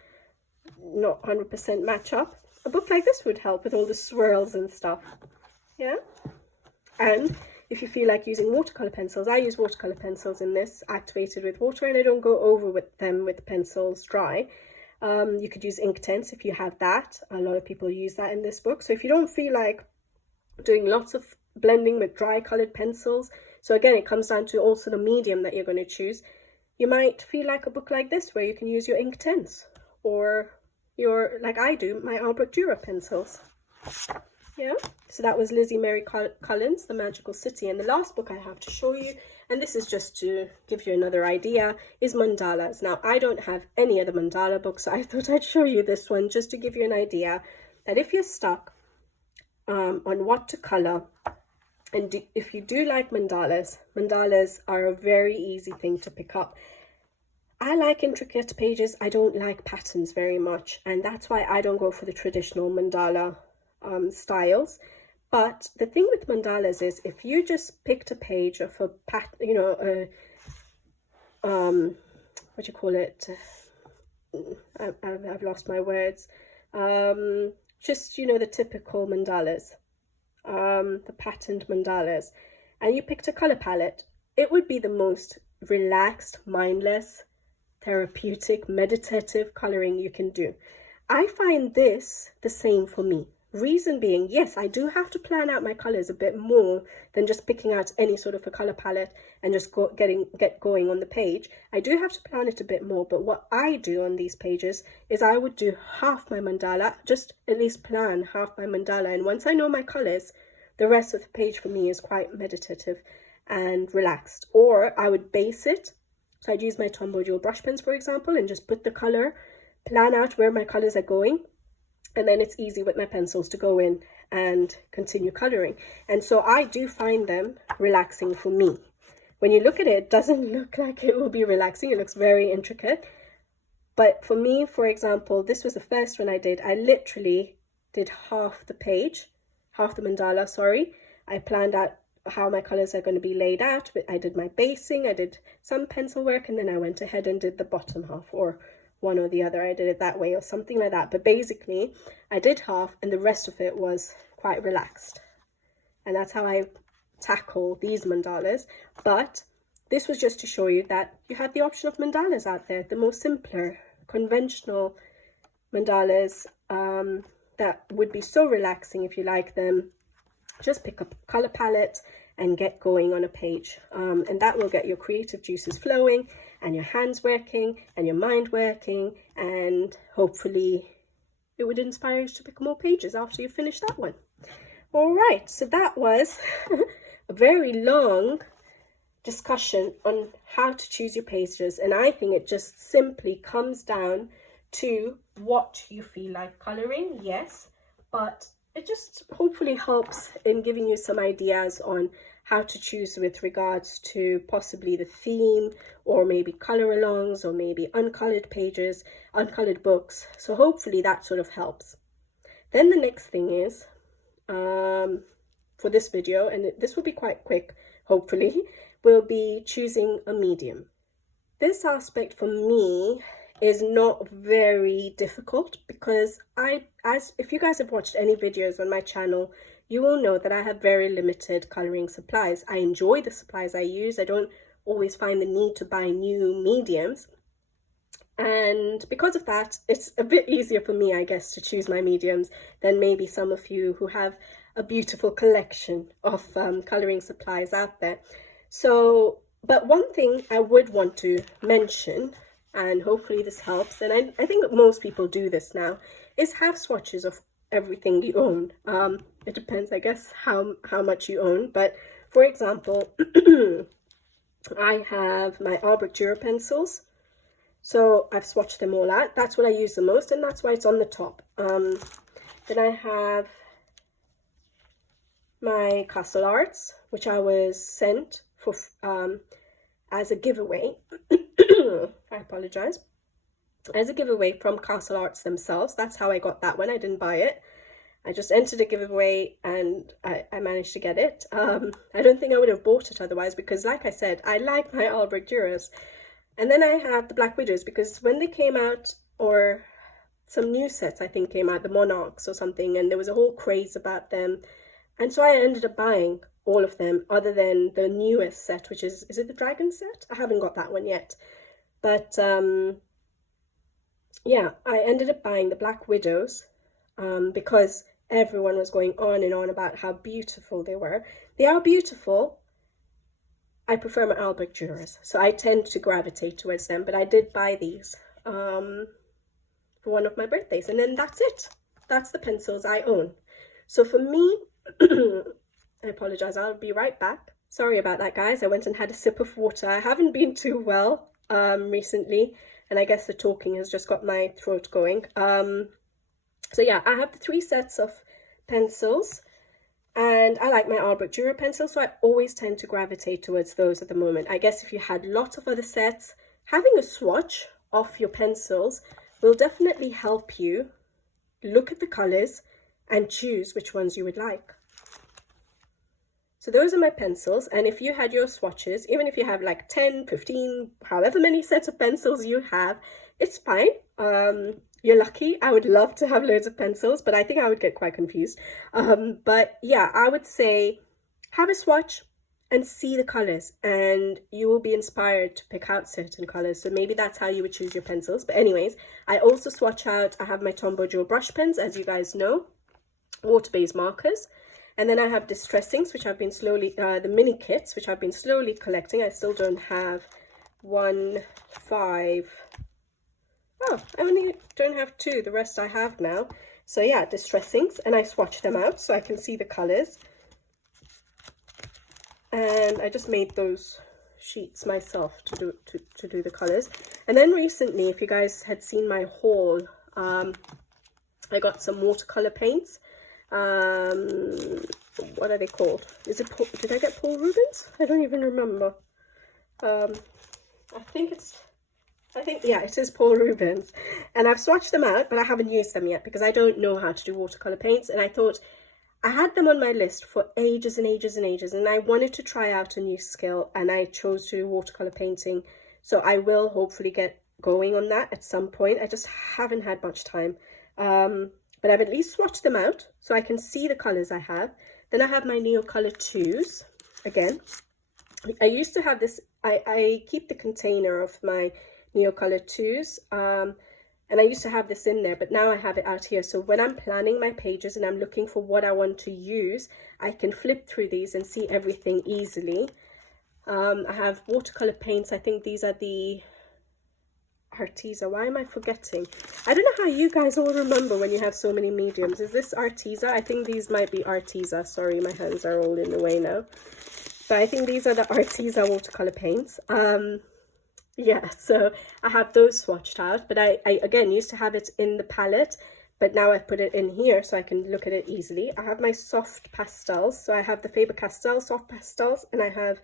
not 100% match up. A book like this would help with all the swirls and stuff. Yeah. And if you feel like using watercolor pencils, I use watercolor pencils in this, activated with water, and I don't go over with them with pencils dry. You could use Inktense if you have that. A lot of people use that in this book. So if you don't feel like doing lots of blending with dry colored pencils, so again, it comes down to also the medium that you're going to choose. You might feel like a book like this where you can use your Inktense, or your, like I do, my Albrecht Dürer pencils. Yeah, so that was Lizzie Mary Collins, The Magical City. And the last book I have to show you, and this is just to give you another idea, is Mandalas. Now, I don't have any other mandala books, so I thought I'd show you this one just to give you an idea that if you're stuck on what to color, and if you do like mandalas, mandalas are a very easy thing to pick up. I like intricate pages. I don't like patterns very much, and that's why I don't go for the traditional mandala styles. But the thing with mandalas is, if you just picked a page of a pattern, you know, what do you call it? I've lost my words. Just, you know, the typical mandalas, the patterned mandalas, and you picked a color palette, it would be the most relaxed, mindless, therapeutic, meditative coloring you can do. I find this the same for me. Reason being, yes, I do have to plan out my colors a bit more than just picking out any sort of a color palette and just get going on the page. I do have to plan it a bit more, but what I do on these pages is I would do half my mandala, just at least plan half my mandala, and once I know my colors, the rest of the page for me is quite meditative and relaxed. Or I would base it, so I'd use my Tombow Dual brush pens, for example, and just put the color, plan out where my colors are going, and then it's easy with my pencils to go in and continue coloring. And so I do find them relaxing for me. When you look at it, it doesn't look like it will be relaxing. It looks very intricate. But for me, for example, this was the first one I did. I literally did half the page, half the mandala, sorry. I planned out how my colors are going to be laid out. I did my basing, I did some pencil work, and then I went ahead and did the bottom half, or one or the other. I did it that way or something like that. But basically, I did half and the rest of it was quite relaxed. And that's how I tackle these mandalas. But this was just to show you that you have the option of mandalas out there, the more simpler, conventional mandalas that would be so relaxing if you like them. Just pick up a color palette and get going on a page, and that will get your creative juices flowing and your hands working and your mind working, and hopefully it would inspire you to pick more pages after you finish that one. All right, so that was a very long discussion on how to choose your pages, and I think it just simply comes down to what you feel like coloring, yes, but it just hopefully helps in giving you some ideas on how to choose with regards to possibly the theme, or maybe color alongs, or maybe uncolored pages, uncolored books. So hopefully that sort of helps. Then the next thing is, for this video, and this will be quite quick, hopefully, will be choosing a medium. This aspect for me is not very difficult because if you guys have watched any videos on my channel, you will know that I have very limited coloring supplies. I enjoy the supplies I use. I don't always find the need to buy new mediums. And because of that, it's a bit easier for me, I guess, to choose my mediums than maybe some of you who have a beautiful collection of coloring supplies out there. So, but one thing I would want to mention, and hopefully this helps, and I think that most people do this now, is have swatches of everything you own. It depends, I guess, how much you own. But for example, I have my Albrecht Dürer pencils, so I've swatched them all out. That's what I use the most, and that's why it's on the top. Then I have my Castle Arts, which I was sent for as a giveaway. I apologize. As a giveaway from Castle Arts themselves. That's how I got that one. I didn't buy it. I just entered a giveaway and I managed to get it. I don't think I would have bought it otherwise because, like I said, I like my Albrecht Dürers. And then I have the Black Widows because when they came out, or some new sets I think came out, the Monarchs or something, and there was a whole craze about them. And so I ended up buying all of them other than the newest set, which is it the Dragon set? I haven't got that one yet. But yeah, I ended up buying the Black Widows because everyone was going on and on about how beautiful they were. They are beautiful. I prefer my Albrecht Dürers, so I tend to gravitate towards them. But I did buy these for one of my birthdays, and then that's it. That's the pencils I own. So for me, I apologize, I'll be right back. Sorry about that, guys. I went and had a sip of water. I haven't been too well recently, and I guess the talking has just got my throat going. So yeah, I have the 3 sets of pencils, and I like my Albrecht Dürer pencils, so I always tend to gravitate towards those at the moment. I guess if you had lots of other sets, having a swatch of your pencils will definitely help you look at the colors and choose which ones you would like. So those are my pencils, and if you had your swatches, even if you have like 10, 15, however many sets of pencils you have, it's fine. You're lucky. I would love to have loads of pencils, but I think I would get quite confused. But yeah, I would say have a swatch and see the colors, and you will be inspired to pick out certain colors. So maybe that's how you would choose your pencils. But anyways, I also swatch out, I have my Tombow Dual brush pens, as you guys know. water-based markers. And then I have distressings, which I've been slowly, the mini kits, which I've been slowly collecting. I still don't have 1, 5. Oh, I only don't have 2. The rest I have now. So yeah, distressings, and I swatch them out so I can see the colors. And I just made those sheets myself to do the colors. And then recently, if you guys had seen my haul, I got some watercolor paints. What are they called? Is it did I get Paul Rubens? I don't even remember. I think yeah, it is Paul Rubens, and I've swatched them out, but I haven't used them yet because I don't know how to do watercolor paints. And I thought, I had them on my list for ages and ages and ages, and I wanted to try out a new skill, and I chose to do watercolor painting. So I will hopefully get going on that at some point. I just haven't had much time. But I've at least swatched them out so I can see the colors I have. Then I have my Neocolor 2s again. I used to have this, I keep the container of my Neocolor 2s, and I used to have this in there, but now I have it out here. So when I'm planning my pages and I'm looking for what I want to use, I can flip through these and see everything easily. I have watercolor paints. I think these are the Arteza. Why am I forgetting? I don't know how you guys all remember when you have so many mediums. Is this Arteza? I think these might be Arteza. Sorry, my hands are all in the way now. But I think these are the Arteza watercolor paints. Yeah, so I have those swatched out. But I again used to have it in the palette, but now I've put it in here so I can look at it easily. I have my soft pastels. So I have the Faber-Castell soft pastels, and I have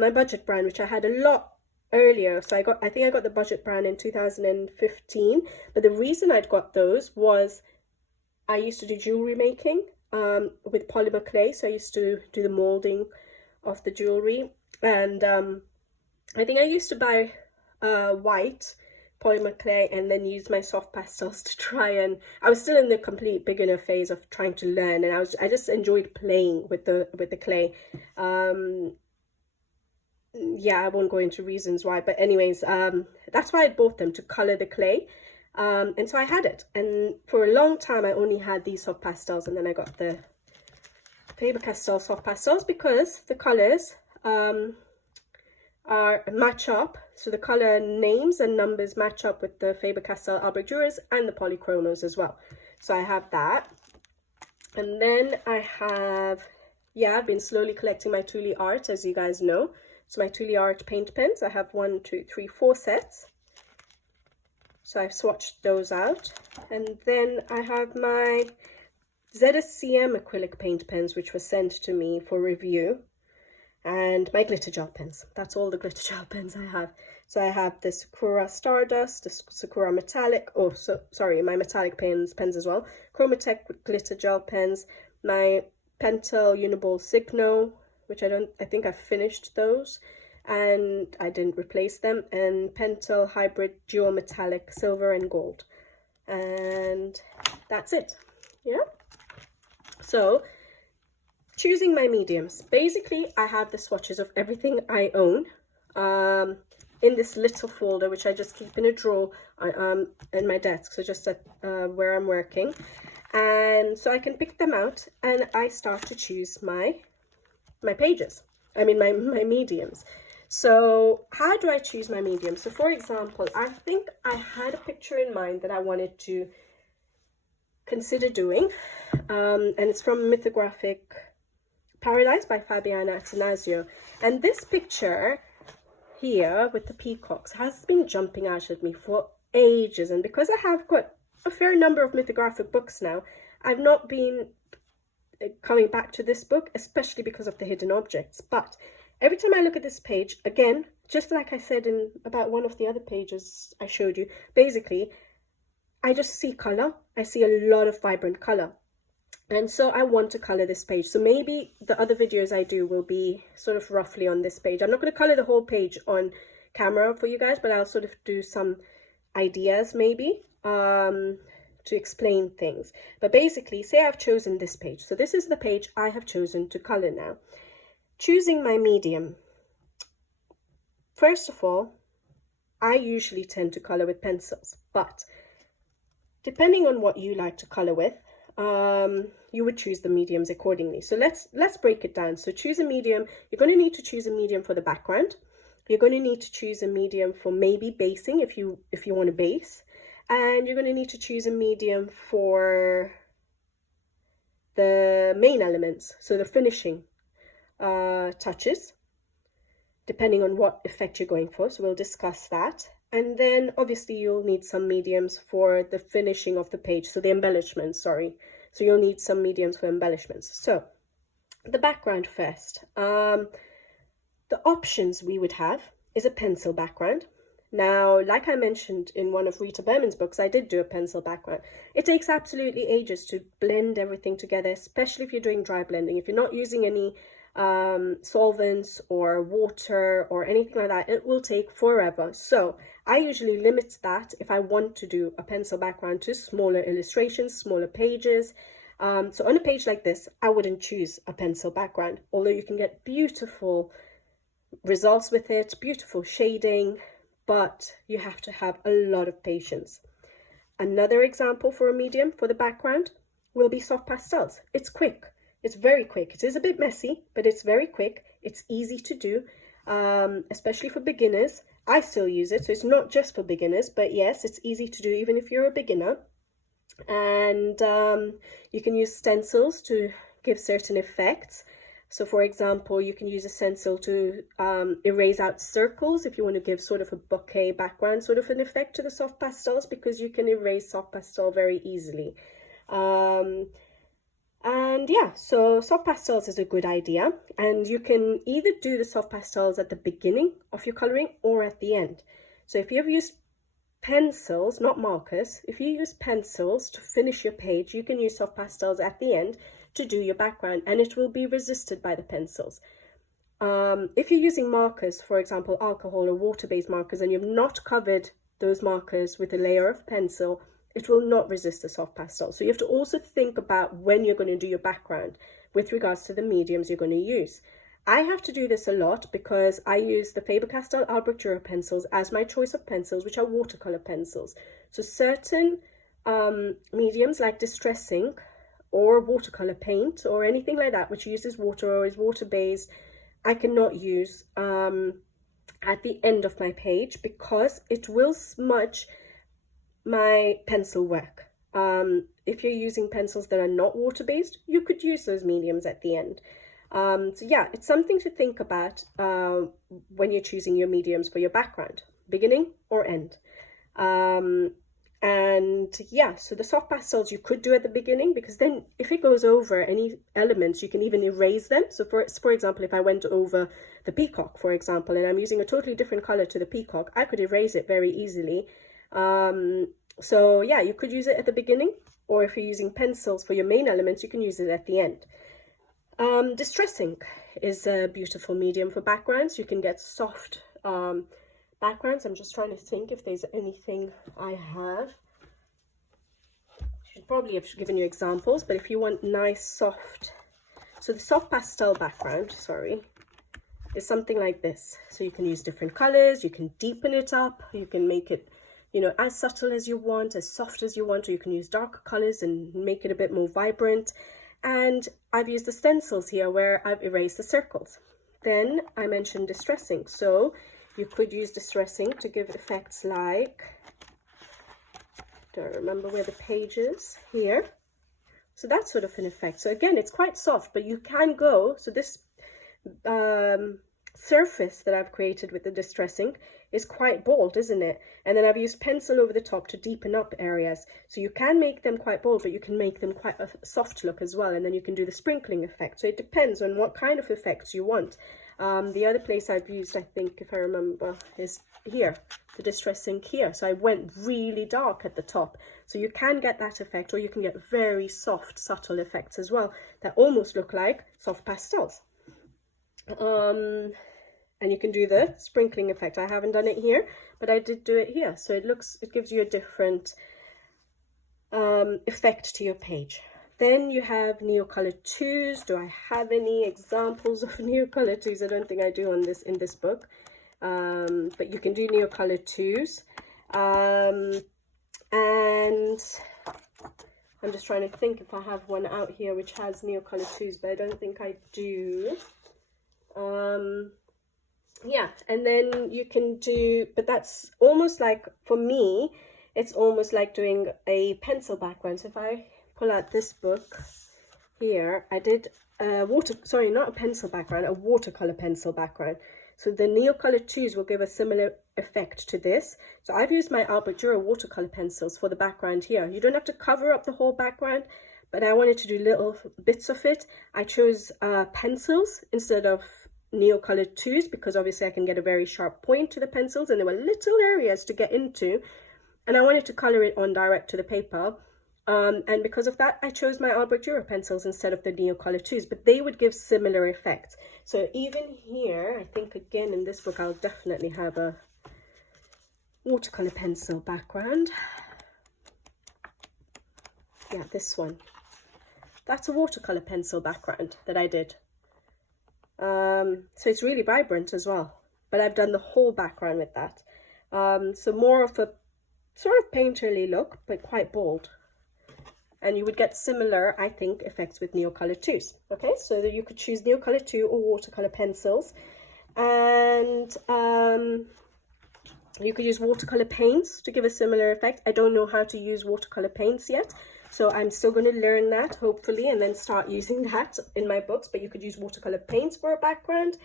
my budget brand, which I had a lot earlier. So I think I got the budget brand in 2015, but the reason I'd got those was I used to do jewelry making with polymer clay. So I used to do the molding of the jewelry, and I think I used to buy white polymer clay and then use my soft pastels to try, and I was still in the complete beginner phase of trying to learn, and I just enjoyed playing with the clay. Yeah, I won't go into reasons why, but anyways, that's why I bought them, to color the clay. And so I had it, and for a long time I only had these soft pastels, and then I got the Faber-Castell soft pastels because the colors match up. So the color names and numbers match up with the Faber-Castell Albrecht Dürers and the polychromos as well. So I have that. And then I have, yeah, I've been slowly collecting my Thule art, as you guys know. So my Thule art paint pens, I have 1, 2, 3, 4 sets. So I've swatched those out. And then I have my ZSCM acrylic paint pens, which were sent to me for review. And my glitter gel pens. That's all the glitter gel pens I have. So I have the Sakura Stardust, the Sakura Metallic, oh, so sorry, my metallic pens as well. Chromatech glitter gel pens, my Pentel Uniball Signo, which I think I've finished those, and I didn't replace them, and Pentel Hybrid Duo Metallic Silver and Gold. And that's it, yeah? So, choosing my mediums. Basically, I have the swatches of everything I own in this little folder, which I just keep in a drawer in my desk, so just at where I'm working. And so I can pick them out, and I start to choose my pages. I mean, my mediums. So how do I choose my medium? So for example, I think I had a picture in mind that I wanted to consider doing, and it's from Mythographic Paradise by Fabiana Attanasio. And this picture here with the peacocks has been jumping out at me for ages, and because I have got a fair number of mythographic books now, I've not been coming back to this book, especially because of the hidden objects. But every time I look at this page, again, just like I said in about one of the other pages I showed you, basically I just see color. I see a lot of vibrant color. And so I want to color this page. So maybe the other videos I do will be sort of roughly on this page. I'm not going to color the whole page on camera for you guys, but I'll sort of do some ideas maybe to explain things. But basically, say I've chosen this page. So this is the page I have chosen to color now. Choosing my medium. First of all, I usually tend to color with pencils, but depending on what you like to color with, you would choose the mediums accordingly. So let's break it down. So choose a medium. You're going to need to choose a medium for the background. You're going to need to choose a medium for maybe basing if you want to base, and you're going to need to choose a medium for the main elements, so the finishing touches, depending on what effect you're going for. So we'll discuss that. And then obviously you'll need some mediums for the finishing of the page, so the embellishments, sorry. So you'll need some mediums for embellishments. So the background first. The options we would have is a pencil background. Now, like I mentioned in one of Rita Berman's books, I did do a pencil background. It takes absolutely ages to blend everything together, especially if you're doing dry blending. If you're not using any solvents or water or anything like that, it will take forever. So I usually limit that if I want to do a pencil background to smaller illustrations, smaller pages. So on a page like this, I wouldn't choose a pencil background, although you can get beautiful results with it, beautiful shading, but you have to have a lot of patience. Another example for a medium for the background will be soft pastels. It's quick. It's very quick. It is a bit messy, but it's very quick. It's easy to do, especially for beginners. I still use it, so it's not just for beginners, but yes, it's easy to do even if you're a beginner. And you can use stencils to give certain effects. So for example, you can use a stencil to erase out circles if you want to give sort of a bouquet background sort of an effect to the soft pastels, because you can erase soft pastel very easily. And yeah, so soft pastels is a good idea, and you can either do the soft pastels at the beginning of your coloring or at the end. So if you've used pencils, not markers, if you use pencils to finish your page, you can use soft pastels at the end to do your background, and it will be resisted by the pencils. If you're using markers, for example, alcohol or water-based markers, and you've not covered those markers with a layer of pencil, it will not resist the soft pastel. So you have to also think about when you're going to do your background with regards to the mediums you're going to use. I have to do this a lot because I use the Faber-Castell Albrecht Dürer pencils as my choice of pencils, which are watercolor pencils. So certain mediums like distress ink or watercolor paint or anything like that, which uses water or is water-based, I cannot use at the end of my page because it will smudge my pencil work. If you're using pencils that are not water-based, you could use those mediums at the end. So yeah, it's something to think about when you're choosing your mediums for your background, beginning or end. And yeah, so the soft pastels you could do at the beginning, because then if it goes over any elements, you can even erase them. So for example, if I went over the peacock, for example, and I'm using a totally different color to the peacock, I could erase it very easily. So yeah, you could use it at the beginning, or if you're using pencils for your main elements, you can use it at the end. Distress ink is a beautiful medium for backgrounds. You can get soft backgrounds. I'm just trying to think if there's anything I have. Should probably have given you examples, but if you want nice soft, so the soft pastel background, sorry, is something like this. So you can use different colors, you can deepen it up, you can make it, you know, as subtle as you want, as soft as you want, or you can use darker colors and make it a bit more vibrant. And I've used the stencils here where I've erased the circles. Then I mentioned distress ink. So you could use distress ink to give effects like, don't remember where the page is, here. So that's sort of an effect. So again, it's quite soft, but you can go, so this surface that I've created with the distress ink is quite bold, isn't it? And then I've used pencil over the top to deepen up areas. So you can make them quite bold, but you can make them quite a soft look as well. And then you can do the sprinkling effect. So it depends on what kind of effects you want. The other place I've used, I think, if I remember, is here, the distress ink here. So I went really dark at the top. So you can get that effect, or you can get very soft, subtle effects as well that almost look like soft pastels. And you can do the sprinkling effect. I haven't done it here, but I did do it here. So it gives you a different effect to your page. Then you have Neocolor 2s. Do I have any examples of Neocolor 2s? I don't think I do in this book. But you can do Neocolor 2s. And I'm just trying to think if I have one out here which has Neocolor 2s, but I don't think I do. Yeah, and then you can do, but that's almost like, for me, it's almost like doing a pencil background. So if I pull out this book here, I did a not a pencil background, a watercolor pencil background. So the Neocolor 2s will give a similar effect to this. So I've used my Albert Dürer watercolor pencils for the background here. You don't have to cover up the whole background, but I wanted to do little bits of it. I chose pencils instead of Neocolor 2s because obviously I can get a very sharp point to the pencils, and there were little areas to get into, and I wanted to color it on direct to the paper. And because of that, I chose my Albert Dürer pencils instead of the Neocolor 2s, but they would give similar effects. So even here, I think again in this book, I'll definitely have a watercolor pencil background. Yeah, this one. That's a watercolor pencil background that I did. So it's really vibrant as well, but I've done the whole background with that. So more of a sort of painterly look, but quite bold. And you would get similar, I think, effects with Neocolor 2s. Okay, so that you could choose Neocolor 2 or watercolor pencils. And you could use watercolor paints to give a similar effect. I don't know how to use watercolor paints yet, so I'm still going to learn that, hopefully, and then start using that in my books. But you could use watercolor paints for a background,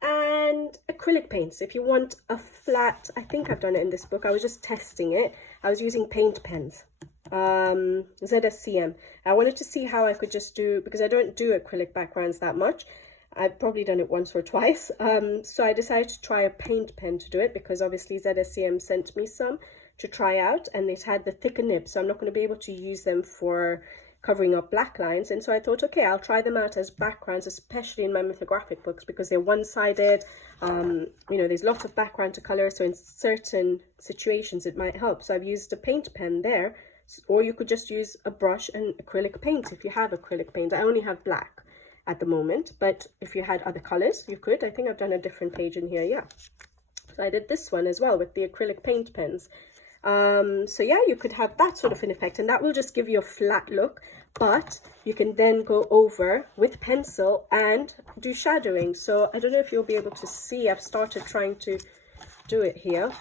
and acrylic paints. If you want a flat, I think I've done it in this book. I was just testing it. I was using paint pens. ZSCM. I wanted to see how I could just do, because I don't do acrylic backgrounds that much. I've probably done it once or twice. So I decided to try a paint pen to do it, because obviously ZSCM sent me some to try out, and it had the thicker nib, so I'm not going to be able to use them for covering up black lines. And so I thought, okay, I'll try them out as backgrounds, especially in my mythographic books, because they're one-sided. You know, there's lots of background to color, so in certain situations it might help. So I've used a paint pen there, or you could just use a brush and acrylic paint if you have acrylic paint. I only have black at the moment, but if you had other colors, you could. I think I've done a different page in here, yeah. So I did this one as well with the acrylic paint pens. So yeah, you could have that sort of an effect, and that will just give you a flat look, but you can then go over with pencil and do shadowing. So I don't know if you'll be able to see, I've started trying to do it here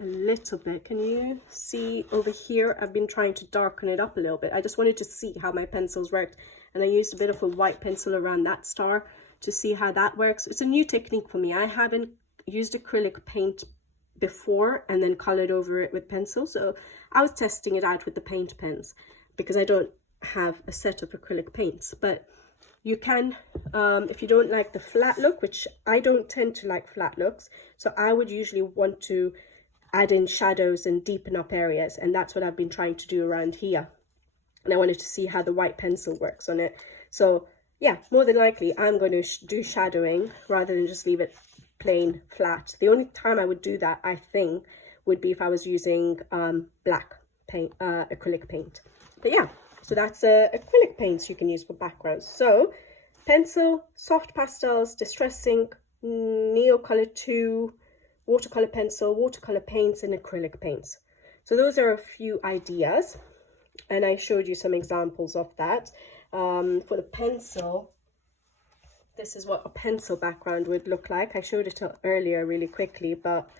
a little bit. Can you see over here? I've been trying to darken it up a little bit. I just wanted to see how my pencils worked, and I used a bit of a white pencil around that star to see how that works. It's a new technique for me. I haven't used acrylic paint before and then colored over it with pencil, so I was testing it out with the paint pens because I don't have a set of acrylic paints. But you can, if you don't like the flat look, which I don't tend to like flat looks, so I would usually want to add in shadows and deepen up areas, and that's what I've been trying to do around here. And I wanted to see how the white pencil works on it. So yeah, more than likely I'm going to do shadowing rather than just leave it plain flat. The only time I would do that, I think, would be if I was using black paint, acrylic paint. But yeah, so that's acrylic paints you can use for backgrounds. So pencil, soft pastels, distress ink, Neocolor 2, watercolor pencil, watercolor paints, and acrylic paints. So those are a few ideas, and I showed you some examples of that. For the pencil, this is what a pencil background would look like. I showed it earlier really quickly, but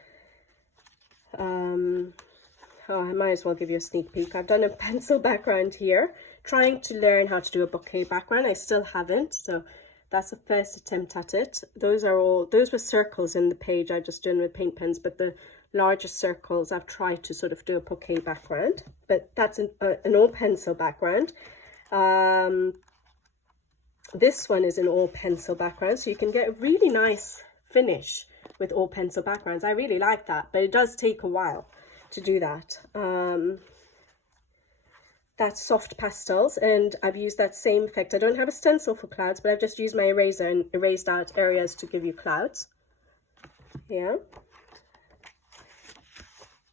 oh, I might as well give you a sneak peek. I've done a pencil background here, trying to learn how to do a bouquet background. I still haven't, so that's the first attempt at it. Those were circles in the page I just done with paint pens, but the largest circles I've tried to sort of do a bouquet background. But that's an all pencil background. This one is an all pencil background, so you can get a really nice finish with all pencil backgrounds. I really like that, but it does take a while to do that. That's soft pastels, and I've used that same effect. I don't have a stencil for clouds, but I've just used my eraser and erased out areas to give you clouds. Yeah.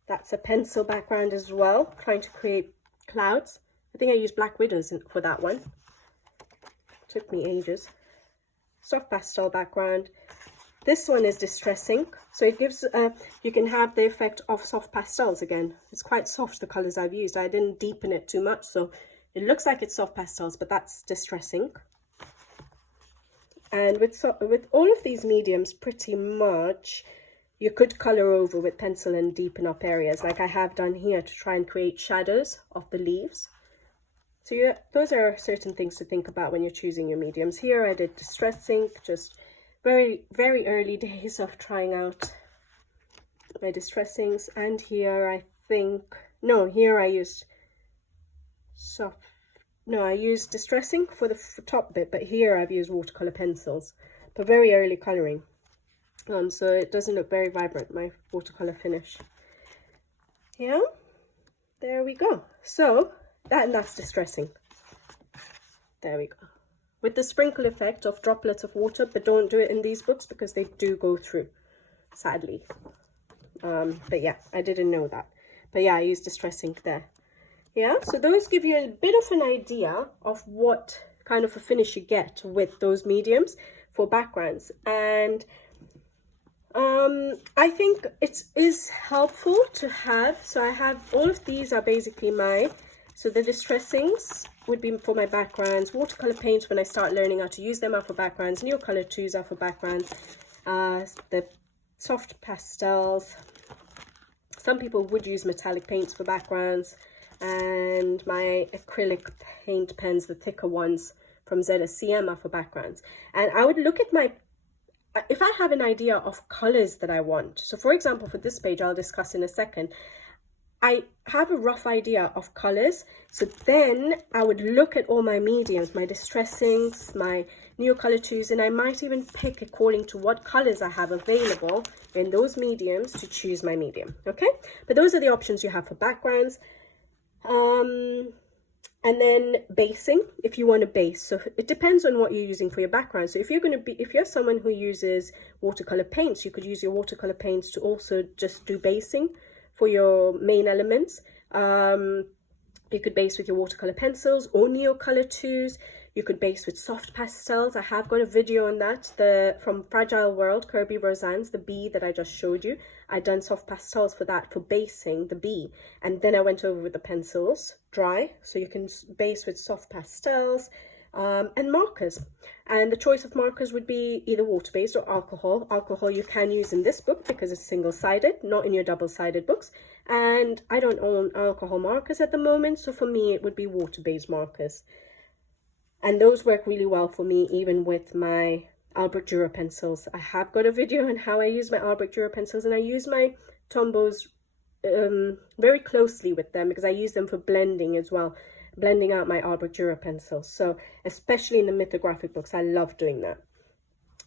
That's a pencil background as well, trying to create clouds. I think I used black widows for that one. Took me ages. Soft pastel background. This one is distress ink, So it gives, you can have the effect of soft pastels again. It's quite soft, the colors I've used. I didn't deepen it too much, so it looks like it's soft pastels, but that's distress ink. And with all of these mediums, pretty much, you could color over with pencil and deepen up areas, like I have done here to try and create shadows of the leaves. So yeah, those are certain things to think about when you're choosing your mediums. Here I did distress ink, just very, very early days of trying out my distress inks. And here I think, no, here I used I used distress ink for the top bit, but here I've used watercolor pencils, but very early coloring. So it doesn't look very vibrant, my watercolor finish. Yeah, there we go. So that's distress ink. There we go. With the sprinkle effect of droplets of water, but don't do it in these books because they do go through, sadly. But yeah, I didn't know that. But yeah, I used distress ink there. Yeah, so those give you a bit of an idea of what kind of a finish you get with those mediums for backgrounds. And I think it is helpful to have, so I have, all of these are basically so the distress inks would be for my backgrounds, watercolor paints when I start learning how to use them are for backgrounds, Neocolor 2s are for backgrounds, the soft pastels, some people would use metallic paints for backgrounds, and my acrylic paint pens, the thicker ones from ZSCM, are for backgrounds. And I would look at if I have an idea of colors that I want, so for example for this page I'll discuss in a second, I have a rough idea of colors, so then I would look at all my mediums, my distress inks, my Neocolor 2s, and I might even pick according to what colors I have available in those mediums to choose my medium. Okay, but those are the options you have for backgrounds. And then basing, if you want to base, so it depends on what you're using for your background. So if you're someone who uses watercolor paints, you could use your watercolor paints to also just do basing for your main elements. You could base with your watercolor pencils or Neocolor 2s. You could base with soft pastels. I have got a video on that, from Fragile World, Kirby Roseanne's, the bee that I just showed you. I done soft pastels for that, for basing the bee. And then I went over with the pencils, dry. So you can base with soft pastels and markers. And the choice of markers would be either water-based or alcohol. Alcohol you can use in this book because it's single-sided, not in your double-sided books. And I don't own alcohol markers at the moment, so for me it would be water-based markers. And those work really well for me, even with my Albrecht Dürer pencils. I have got a video on how I use my Albrecht Dürer pencils, and I use my Tombows very closely with them because I use them for blending as well, blending out my Albrecht Dürer pencils. So especially in the mythographic books, I love doing that.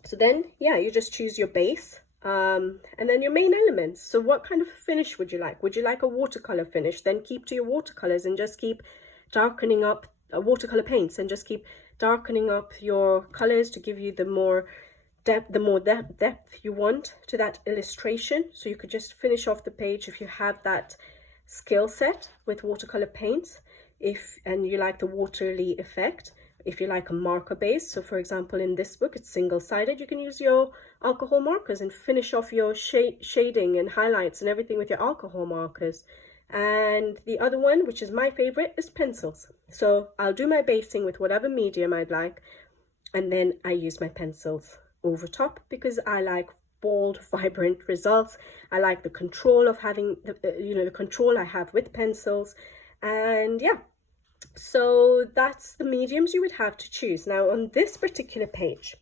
So then, yeah, you just choose your base and then your main elements. So what kind of finish would you like? Would you like a watercolor finish? Then keep to your watercolors and just keep darkening up watercolor paints and just keep darkening up your colors to give you the more depth you want to that illustration. So you could just finish off the page if you have that skill set with watercolor paints, and you like the waterly effect. If you like a marker base, so for example in this book it's single-sided, you can use your alcohol markers and finish off your shading and highlights and everything with your alcohol markers. And the other one, which is my favorite, is pencils. So I'll do my basing with whatever medium I'd like, and then I use my pencils over top because I like bold, vibrant results. I like the control of having the control I have with pencils. And yeah, so that's the mediums you would have to choose. Now on this particular page,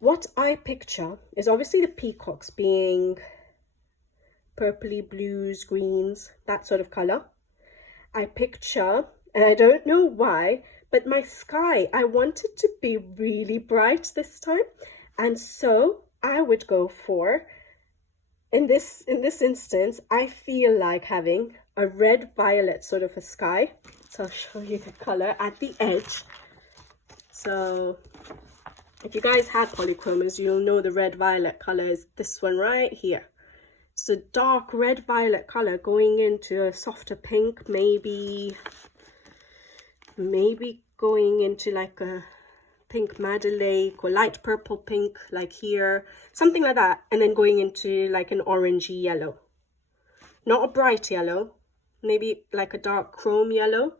what I picture is obviously the peacocks being purpley, blues, greens, that sort of color. I picture, and I don't know why, but my sky, I want it to be really bright this time. And so I would go for, in this instance, I feel like having a red-violet sort of a sky. So I'll show you the color at the edge. So if you guys have polychromos, you'll know the red-violet color is this one right here. So dark red-violet color going into a softer pink, maybe going into like a pink Madder Lake or light purple pink like here, something like that, and then going into like an orangey yellow. Not a bright yellow, maybe like a dark chrome yellow,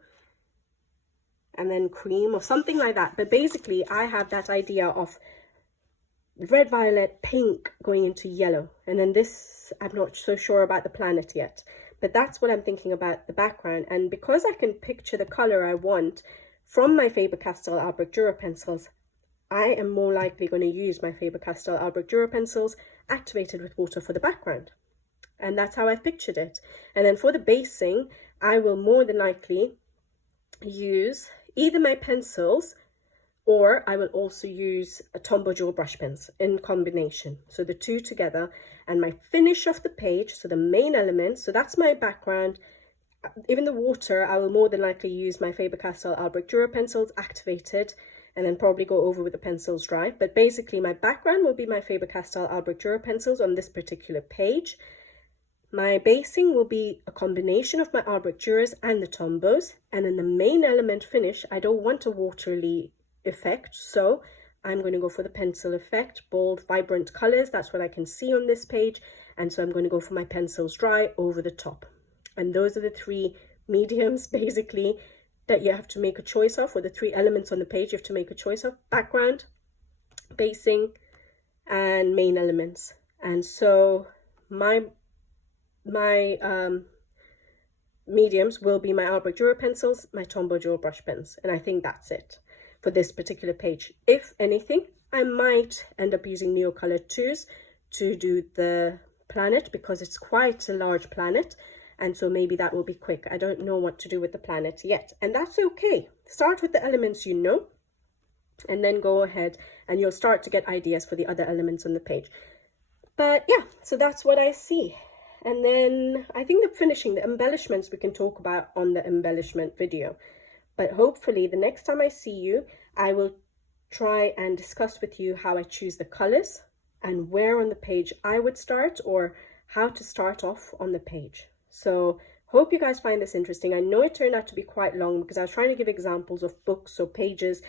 and then cream or something like that. But basically I have that idea of red, violet, pink going into yellow, and then this, I'm not so sure about the planet yet, but that's what I'm thinking about the background. And because I can picture the color I want from my Faber-Castell Albrecht Dürer pencils, I am more likely going to use my Faber-Castell Albrecht Dürer pencils activated with water for the background. And that's how I've pictured it. And then for the basing, I will more than likely use either my pencils, or I will also use a Tombow Dual brush pens in combination. So the two together, and my finish of the page, so the main element, so that's my background. Even the water, I will more than likely use my Faber-Castell Albrecht Dürer pencils activated, and then probably go over with the pencils dry. But basically my background will be my Faber-Castell Albrecht Dürer pencils on this particular page. My basing will be a combination of my Albrecht Dürers and the Tombows, and then the main element finish, I don't want a watery effect, so I'm going to go for the pencil effect, bold, vibrant colors. That's what I can see on this page, and so I'm going to go for my pencils dry over the top. And those are the three mediums basically that you have to make a choice of, or the three elements on the page you have to make a choice of: background, basing, and main elements. And so my mediums will be my Albrecht Dürer pencils, my Tombow Dual brush pens, and I think that's it for this particular page. If anything, I might end up using Neocolor 2s to do the planet, because it's quite a large planet, and so maybe that will be quick. I don't know what to do with the planet yet, and that's okay. Start with the elements you know, and then go ahead and you'll start to get ideas for the other elements on the page. But yeah, so that's what I see. And then I think the finishing, the embellishments, we can talk about on the embellishment video. But hopefully the next time I see you, I will try and discuss with you how I choose the colors and where on the page I would start, or how to start off on the page. So hope you guys find this interesting. I know it turned out to be quite long because I was trying to give examples of books or pages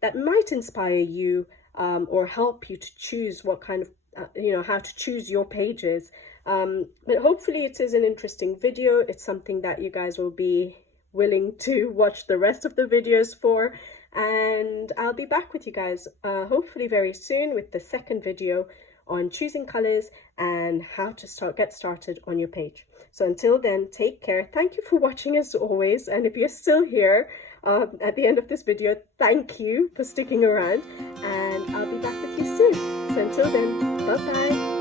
that might inspire you or help you to choose what kind of, how to choose your pages. But hopefully it is an interesting video. It's something that you guys will be willing to watch the rest of the videos for, and I'll be back with you guys hopefully very soon with the second video on choosing colors and how to get started on your page. So until then, take care. Thank you for watching as always, and if you're still here at the end of this video, thank you for sticking around, and I'll be back with you soon. So until then, bye bye.